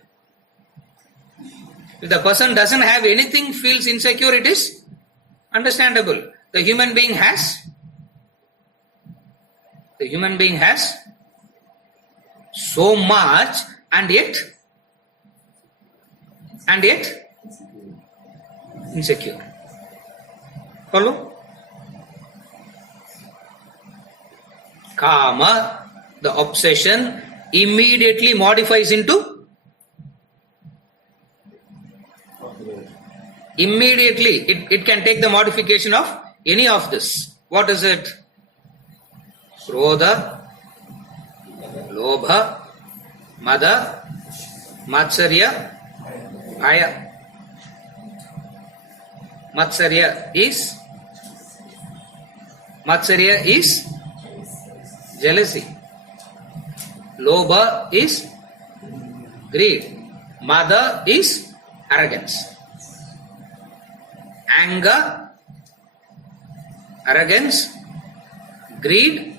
If the person doesn't have anything, feels insecure, it is understandable. The human being has so much, and yet and yet insecure. Follow? Kama, the obsession, immediately modifies into immediately it can take the modification of any of this. What is it? Krodha, Lobha, Mada, Matsarya, Bhaya. Matsarya is jealousy. Lobha is greed. Mada is arrogance. Anger, arrogance, greed,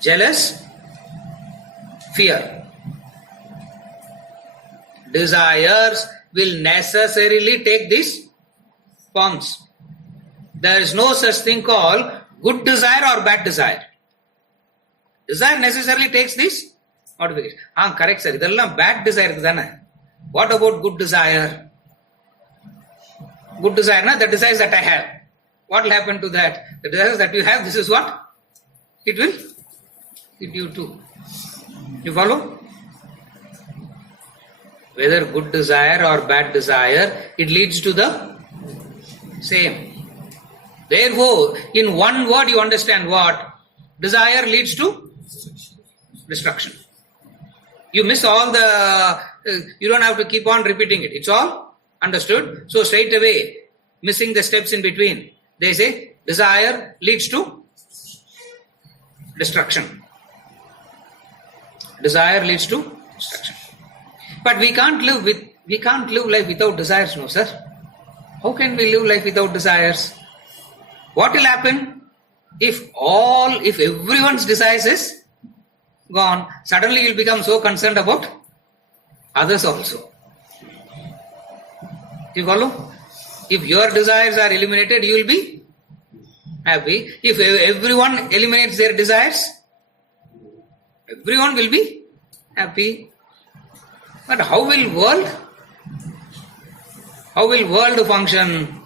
jealous, fear. Desires will necessarily take these forms. There is no such thing called good desire or bad desire. Desire necessarily takes this modification. Correct sir. Idella bad desire dana. What about good desire? Good desire, na? The desires that I have. What will happen to that? The desires that you have, this is what? It will hit you too. You follow? Whether good desire or bad desire, it leads to the same. Therefore, in one word you understand what? Desire leads to destruction. You miss all the, you don't have to keep on repeating it. It's all understood. So straight away, missing the steps in between. They say desire leads to destruction. Desire leads to destruction. But we can't live life without desires, no sir. How can we live life without desires? What will happen if everyone's desires is gone? Suddenly you'll become so concerned about others also. You follow? If your desires are eliminated, you will be happy. If everyone eliminates their desires, everyone will be happy. But how will world function?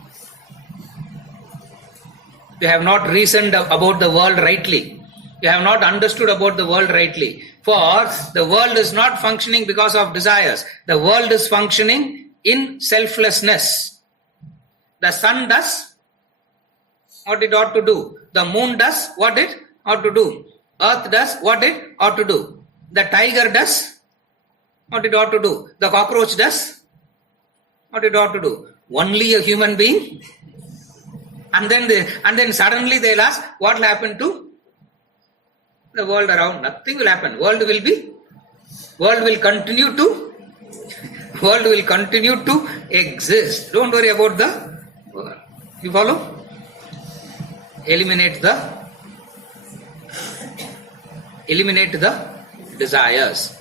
You have not reasoned about the world rightly. You have not understood about the world rightly. For the world is not functioning because of desires. The world is functioning in selflessness. The sun does what it ought to do. The moon does what it ought to do. Earth does what it ought to do. The tiger does what it ought to do. The cockroach does what it ought to do. Only a human being. And then suddenly they'll ask, what will happen to the world around? Nothing will happen. World will continue to exist. Don't worry about the world. You follow? Eliminate the desires.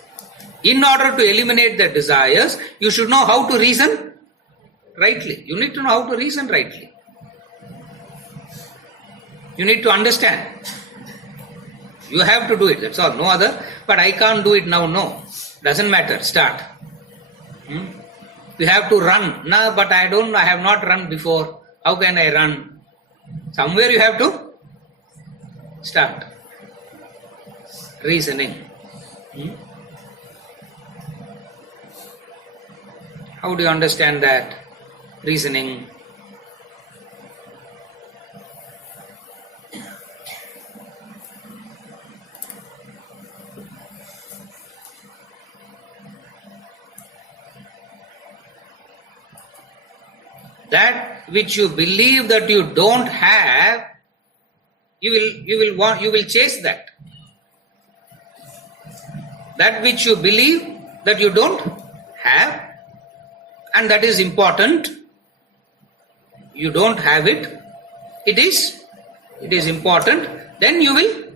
In order to eliminate the desires, you should know how to reason rightly. You need to know how to reason rightly. You need to understand. You have to do it. That's all. No other. But I can't do it now. No. Doesn't matter. Start. You have to run. No, but I have not run before. How can I run? Somewhere you have to start. Reasoning. How do you understand that? Reasoning. That which you believe that you don't have, you will chase that. That which you believe that you don't have, and that is important, you don't have it, it is important, then you will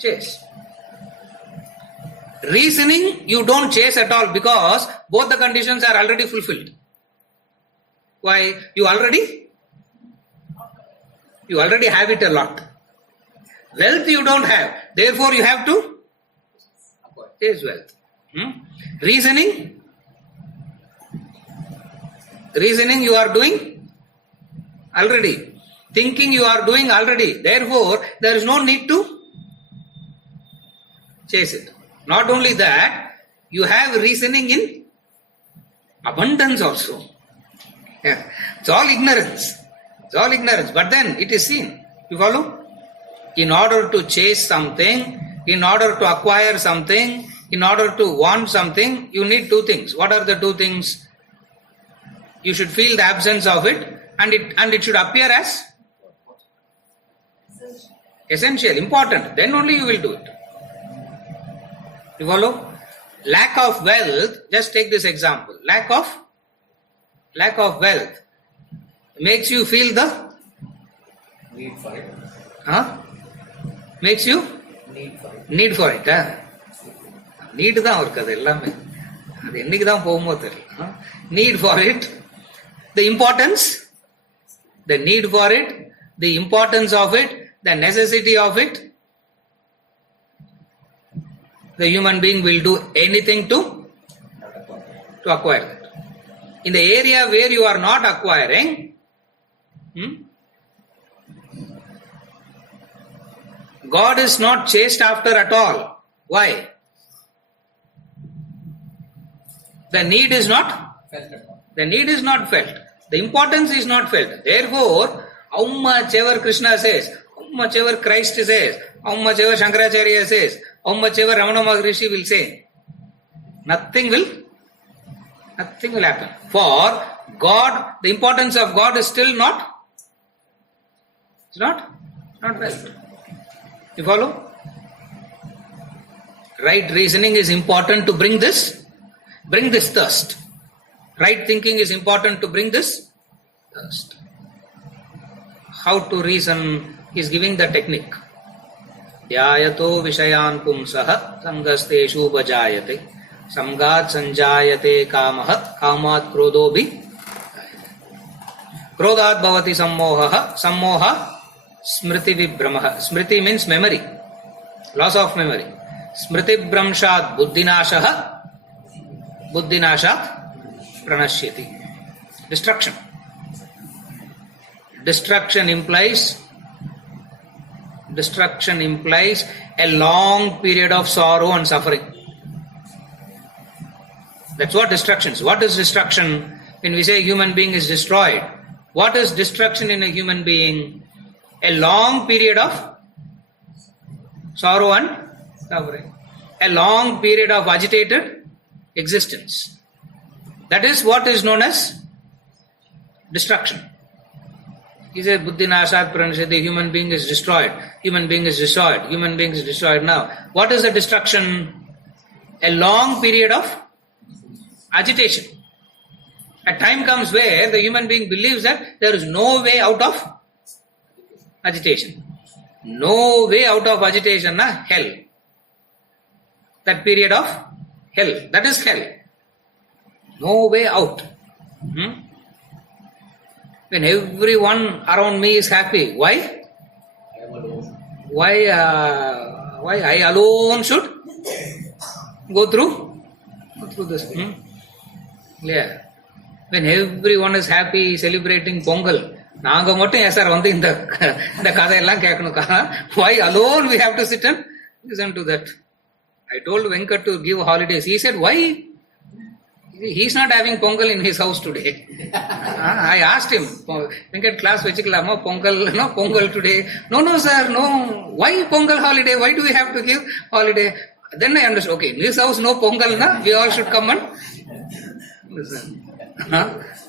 chase. Reasoning, you don't chase at all because both the conditions are already fulfilled. Why? You already have it a lot. Wealth you don't have. Therefore you have to chase wealth. Reasoning, Reasoning you are doing already. Thinking you are doing already. Therefore, there is no need to chase it. Not only that, you have reasoning in abundance also. Yeah. It's all ignorance. It's all ignorance. But then it is seen. You follow? In order to chase something, in order to acquire something, in order to want something, you need two things. What are the two things? You should feel the absence of it, and it should appear as essential, important. Then only you will do it. You follow? Lack of wealth, just take this example. Lack of wealth makes you feel the Need for it. makes you Need for it. need for it. Need தான் இருக்கு அது எல்லாமே. அது என்னைக்கு தான் போகுமோ தெரியல. Need for it, the importance, the need for it, the importance of it, the necessity of it. The human being will do anything to acquire that. In the area where you are not acquiring, God is not chased after at all. Why? The need is not Felt at all. The need is not felt. The importance is not felt. Therefore, how much ever Krishna says, how much ever Christ says, how much ever Shankaracharya says, how much ever Ramana Maharishi will say, nothing will happen. For God, the importance of God is still not felt. You follow? Right reasoning is important to bring this thirst. Right thinking is important to bring this thirst. How to reason is giving the technique. Dhyayato vishayan pumsaha sangasteshu bhajayate samgat sanjayate kamaha kamat krodobhi krodat bhavati sammoha smriti vibhramaha. Smriti means memory, loss of memory. Smriti bhramshat buddhinashat pranashyati. Destruction implies a long period of sorrow and suffering. That's what destruction is. What is destruction? When we say human being is destroyed, what is destruction in a human being? A long period of sorrow and suffering. A long period of agitated existence. That is what is known as destruction. He said, Buddhinashat pranashyati, human being is destroyed. Human being is destroyed. Human being is destroyed now. What is the destruction? A long period of agitation. A time comes where the human being believes that there is no way out of agitation. No way out of agitation, hell. That period of hell. That is hell. No way out. When everyone around me is happy, why? I am alone. Why I alone should go through this? Yeah. When everyone is happy, celebrating Pongal, நாங்க மட்டும் ஏன் sir வந்து இந்த கதையெல்லாம் கேட்கணும்? Why alone we have to sit and listen to that? I told Venkat to give holidays. He said, why? He's not having Pongal in his house today. I asked him, Venkat class vechikkalama Pongal today. No sir, no. Why Pongal holiday? Why do we have to give holiday? Then I understood, okay, in his house no Pongal, we all should come and listen.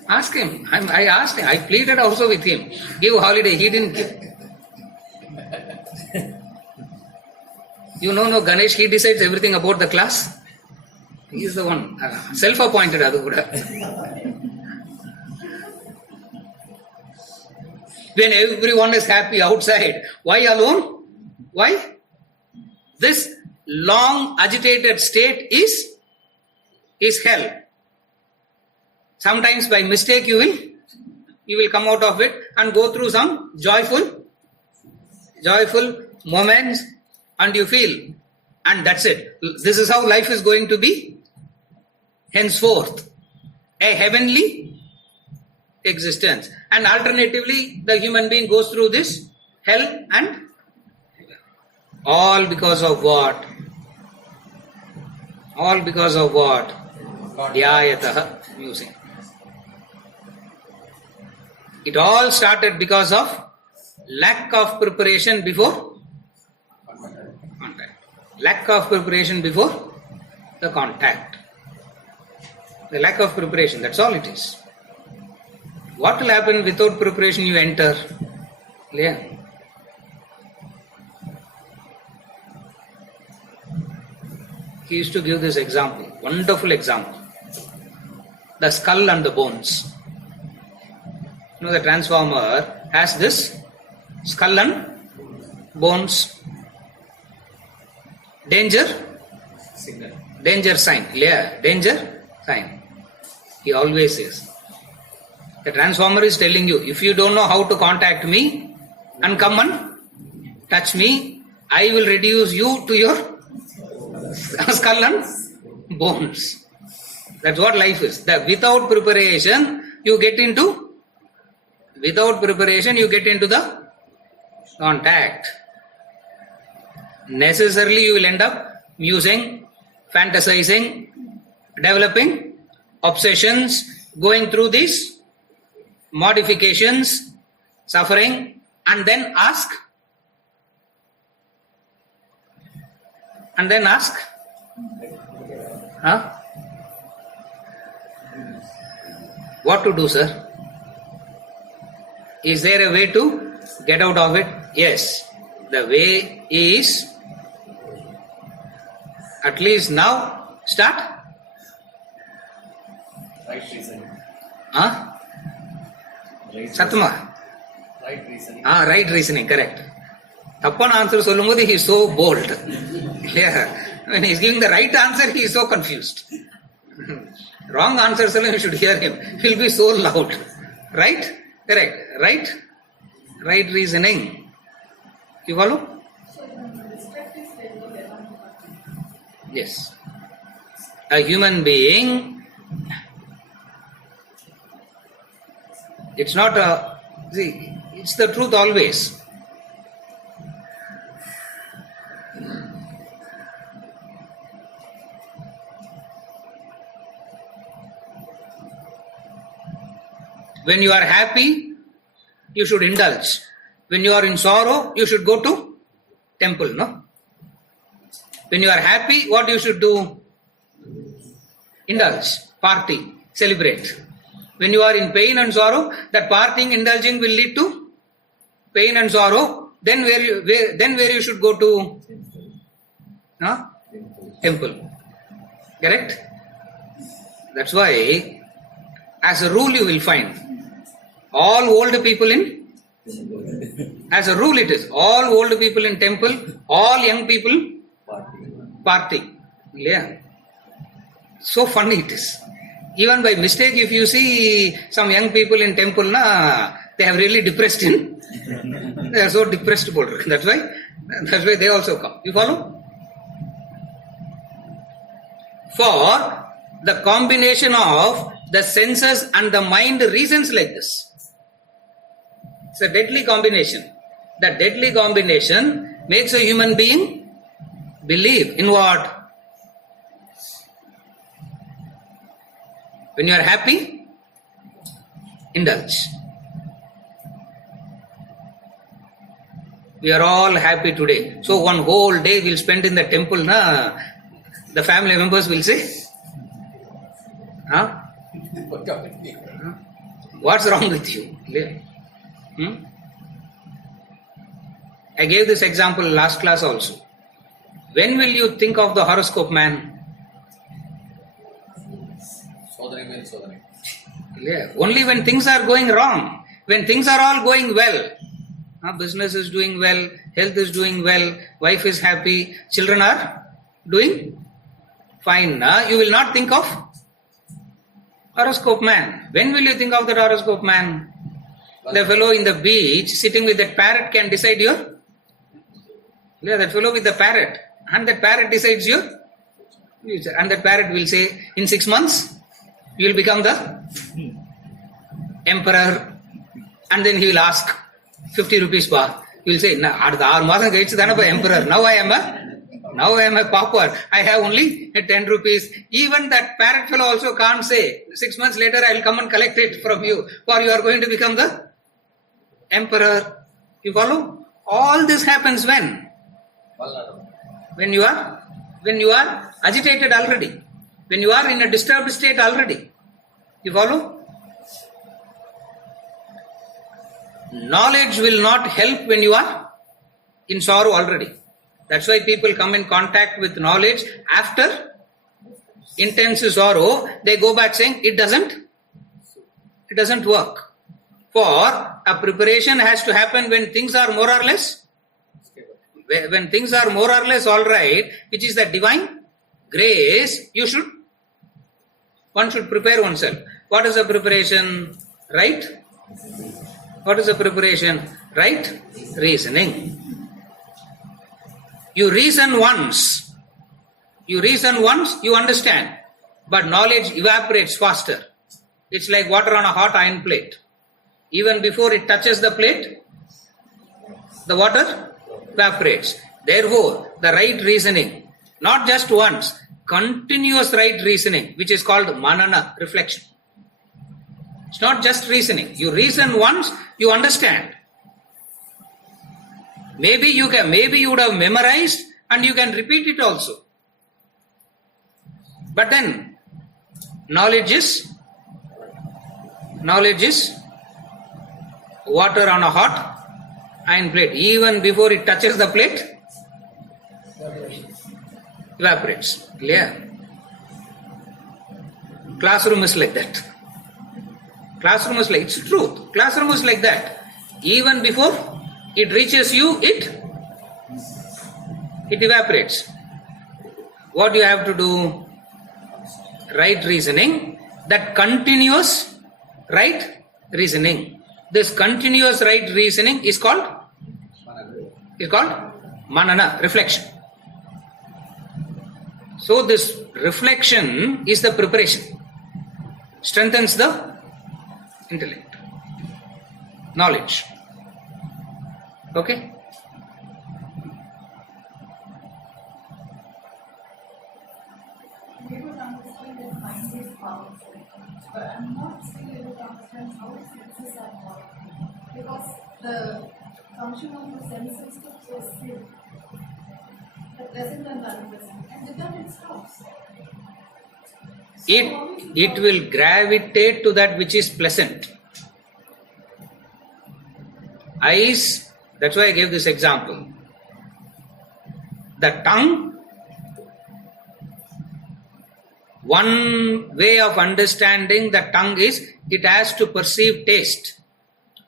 Ask him. I asked him. I pleaded also with him. Give holiday. He didn't give. You know, Ganesh, he decides everything about the class. He is the one. Self-appointed, adu kuda. When everyone is happy outside, why alone? Why? This long agitated state is hell. Sometimes by mistake you will come out of it and go through some joyful moments, and you feel, and that's it. This is how life is going to be henceforth. A heavenly existence. And alternatively, the human being goes through this hell and all because of what? All because of what? Dhyayatah, musing. It all started because of lack of preparation before contact. Lack of preparation before the contact. The lack of preparation, that's all it is. What will happen without preparation? You enter. Yeah. He used to give this example, wonderful example. The skull and the bones. You know, the transformer has this skull and bones. Danger? Signal. Danger sign. Yeah, danger sign. He always says. The transformer is telling you, if you don't know how to contact me and come and touch me, I will reduce you to your skull and bones. That's what life is. That without preparation, you get into the contact. Necessarily you will end up musing, fantasizing, developing obsessions, going through these modifications, suffering, and then ask, huh? What to do, sir? Is there a way to get out of it? Yes. The way is, at least now, start. Right reasoning. Huh? Right Satma. Right reasoning. Right reasoning, correct. Tappan answer sollumbodu he is so bold. Yeah. When he is giving the right answer, he is so confused. Wrong answer, you should hear him. He will be so loud. Right? Correct. Right reasoning. You follow? So the distract is there. Yes. A human being, it's not a, see, it's the truth always. When you are happy, you should indulge. When you are in sorrow, you should go to temple, no? When you are happy, what you should do? Indulge, party, celebrate. When you are in pain and sorrow, that partying, indulging will lead to pain and sorrow. Then where you should go to? Huh? Temple. Correct? That's why, as a rule, you will find all old people as a rule it is, all old people in temple, all young people party. Yeah. So funny it is. Even by mistake, if you see some young people in temple, they have really depressed in. They are so depressed. That's why they also come. You follow? For the combination of the senses and the mind reasons like this. It's a deadly combination. The deadly combination makes a human being believe in what? When you are happy, indulge. We are all happy today. So one whole day we'll spend in the temple. The family members will say, huh? What's wrong with you? I gave this example last class also. When will you think of the horoscope man? Yeah. Only when things are going wrong. When things are all going well. Business is doing well, health is doing well, wife is happy, children are doing fine. You will not think of horoscope man. When will you think of that horoscope man? The fellow in the beach sitting with that parrot can decide your. Yeah, that fellow with the parrot. And that parrot decides your future. And that parrot will say, in 6 months, you will become the emperor, and then he will ask 50 rupees bar. He will say, emperor. Now I am a pauper. I have only 10 rupees. Even that parrot fellow also can't say, 6 months later I will come and collect it from you, for you are going to become the emperor. You follow? All this happens when? When you are agitated already. When you are in a disturbed state already. You follow? Knowledge will not help when you are in sorrow already. That's why people come in contact with knowledge after intense sorrow. They go back saying it doesn't work. For a preparation has to happen when things are more or less, when things are more or less all right, which is the divine grace. One should prepare oneself. What is the preparation? Right? What is the preparation? Right? Reasoning. You reason once, you understand, but knowledge evaporates faster. It's like water on a hot iron plate. Even before it touches the plate, the water evaporates. Therefore, the right reasoning, not just once, continuous right reasoning, which is called manana, reflection. It's not just reasoning. You reason once, you understand. Maybe you would have memorized and you can repeat it also. But then, knowledge is water on a hot iron plate. Even before it touches the plate, evaporates. Clear? Classroom is like that. It's truth. Classroom is like that. Even before it reaches you, it evaporates. What you have to do? Right reasoning. That continuous right reasoning. This continuous right reasoning is called manana, reflection. So this reflection is the preparation. Strengthens the intellect. Knowledge. Okay? I'm able to understand that mind is powerful, but I'm not still able to understand how the senses are powerful. Because the function of the senses to perceive the present and the unpresent, and with that it stops. It will gravitate to that which is pleasant. Eyes, that's why I gave this example. The tongue, one way of understanding the tongue is it has to perceive taste.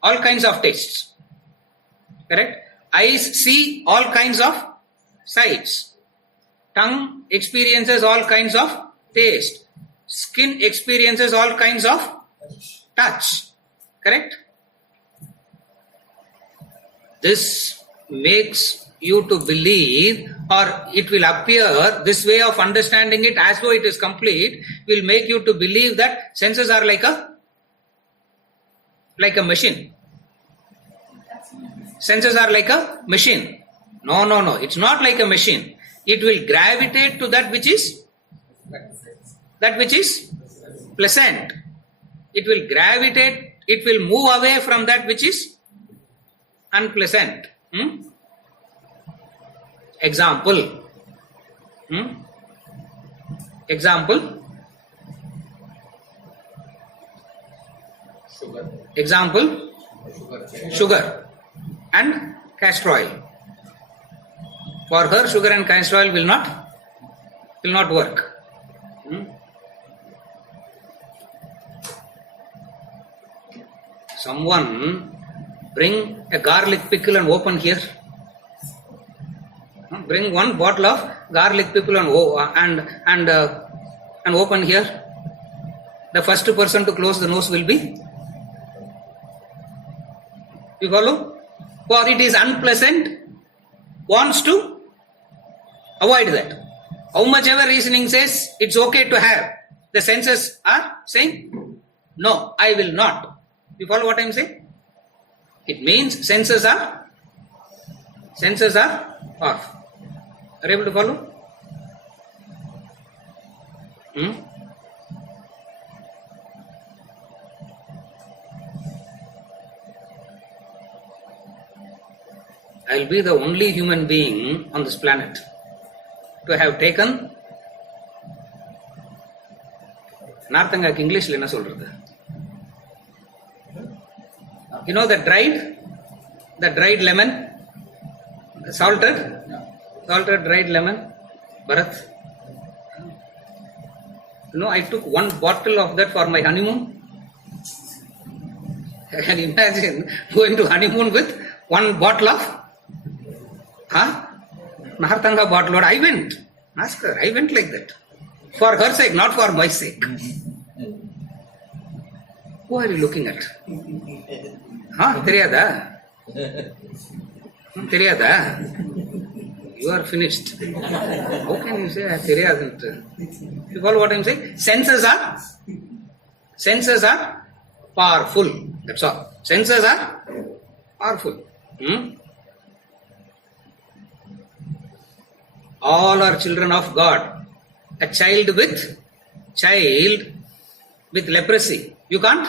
All kinds of tastes. Correct? Eyes see all kinds of sights. Tongue experiences all kinds of taste. Skin experiences all kinds of touch. Correct? This makes you to believe, or it will appear, this way of understanding it as though it is complete, will make you to believe that senses are like a machine. Senses are like a machine. No. It's not like a machine. It will gravitate to that which is pleasant. It will gravitate, it will move away from that which is unpleasant. Example. Example. Example. Sugar and castor oil. For her, sugar and castor oil will not work. Someone bring a garlic pickle and open here. Bring one bottle of garlic pickle and open here. The first person to close the nose will be. You follow? For it is unpleasant, wants to avoid that. How much ever reasoning says it's okay to have, the senses are saying, no, I will not. You follow what I am saying? It means senses are powerful. Are you able to follow? I'll be the only human being on this planet to have taken நார்த்தங்காய்க்கு இங்கிலீஷ்ல என்ன சொல்றது? You know the dried lemon, the salted dried lemon, Bharat. You know, I took one bottle of that for my honeymoon. I can imagine going to honeymoon with one bottle of Nahartanga bottle. I went. Ask her. I went like that. For her sake, not for my sake. Who are you looking at? தெரியாதா? You are finished. How can you say தெரியாதுன்ட்டு? You follow what I am saying? Senses are powerful. That's all. Senses are powerful. All are children of God. A child with leprosy. You can't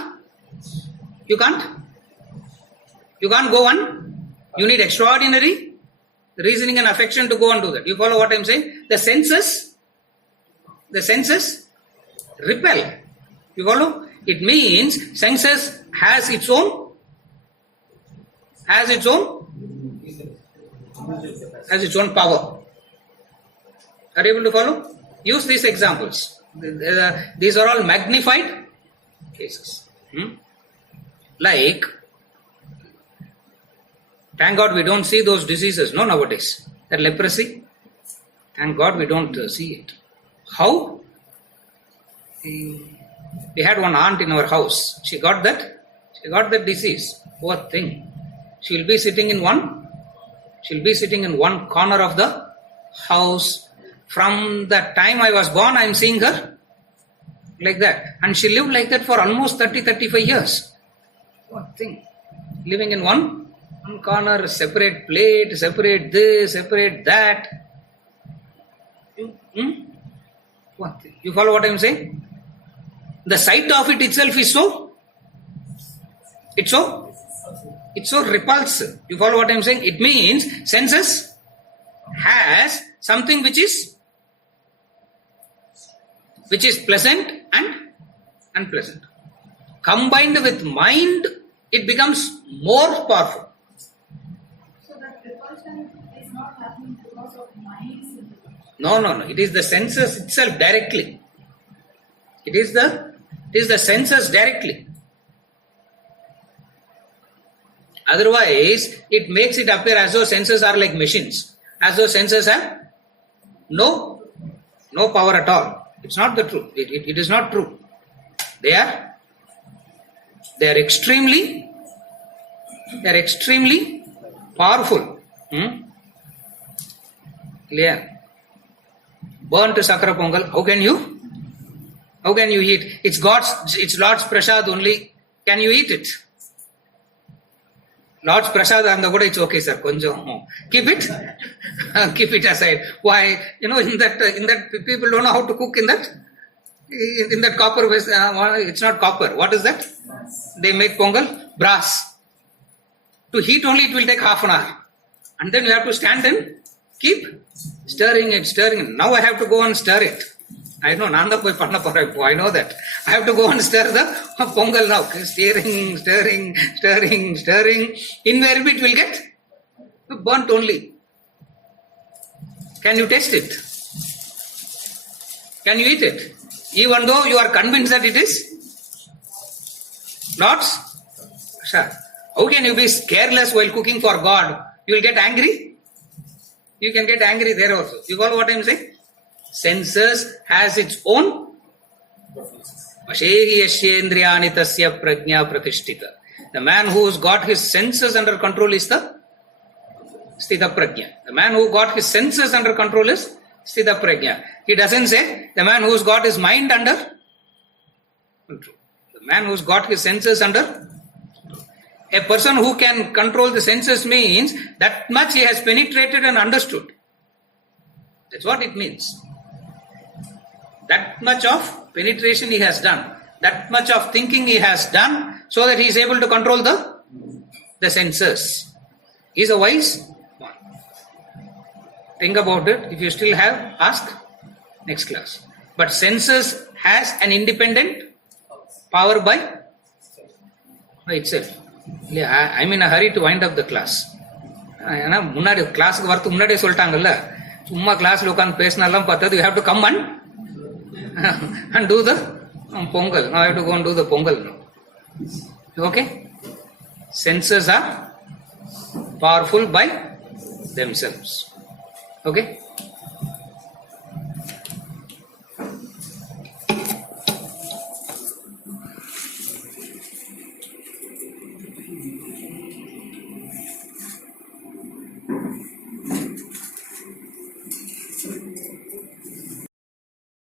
go on. You need extraordinary reasoning and affection to go and do that. You follow what I am saying? The senses repel. You follow? It means senses has its own power. Are you able to follow? Use these examples. These are all magnified cases. Like, thank God we don't see those diseases, no, nowadays. That leprosy, thank God we don't see it. How? We had one aunt in our house. She got that disease. Poor thing. She'll be sitting in one corner of the house. From the time I was born, I am seeing her like that. And she lived like that for almost 30-35 years. What thing? Living in one corner, separate plate, separate this, separate that. What thing? You follow what I am saying? The sight of it itself is it's so repulsive. You follow what I am saying? It means senses has something which is pleasant and unpleasant. Combined with mind, it becomes more powerful. So that repulsion is not happening because of mind's intervention. No. It is the senses itself directly. It is the senses directly. Otherwise, it makes it appear as though senses are like machines. As though senses have no power at all. It's not the truth. It is not true. They are extremely powerful. Clear? Burnt sakara pongal. How can you eat? It's Lord's prasad only. Can you eat it? Lord's prasad and the good, it's okay, sir. Keep it aside. Why? In that people don't know how to cook in that copper. It's not copper. What is that? They make pongal brass. To heat only it will take half an hour, and then you have to stand and keep stirring it. Now I have to go and stir it. I know, I know that. I have to go and stir the pongal now. Stirring. Invariably it will get burnt only. Can you taste it? Can you eat it? Even though you are convinced that it is Lord's? Sure. How can you be careless while cooking for God? You will get angry? You can get angry there also. You follow what I am saying? Senses has its own. The man who's got his senses under control is the Sthita Prajna. The man who got his senses under control is Sthita Prajna. He doesn't say the man who's got his mind under control. The man who's got his senses under A person who can control the senses means that much he has penetrated and understood. That's what it means. That much of penetration he has done. That much of thinking he has done so that he is able to control the senses. He is a wise one. Think about it. If you still have, ask next class. But senses has an independent power by itself. I'm in a hurry to wind up the class. ஏன்னா முன்னாடி கிளாஸுக்கு வரதுக்கு முன்னாடியே சொல்லிட்டாங்கல்ல, சும்மா கிளாஸ்ல உட்காந்து பேசினாலாம் பார்த்தது. You have to come and do the Pongal. Now I have to go and do the Pongal now. Okay? Senses are powerful by themselves. Okay?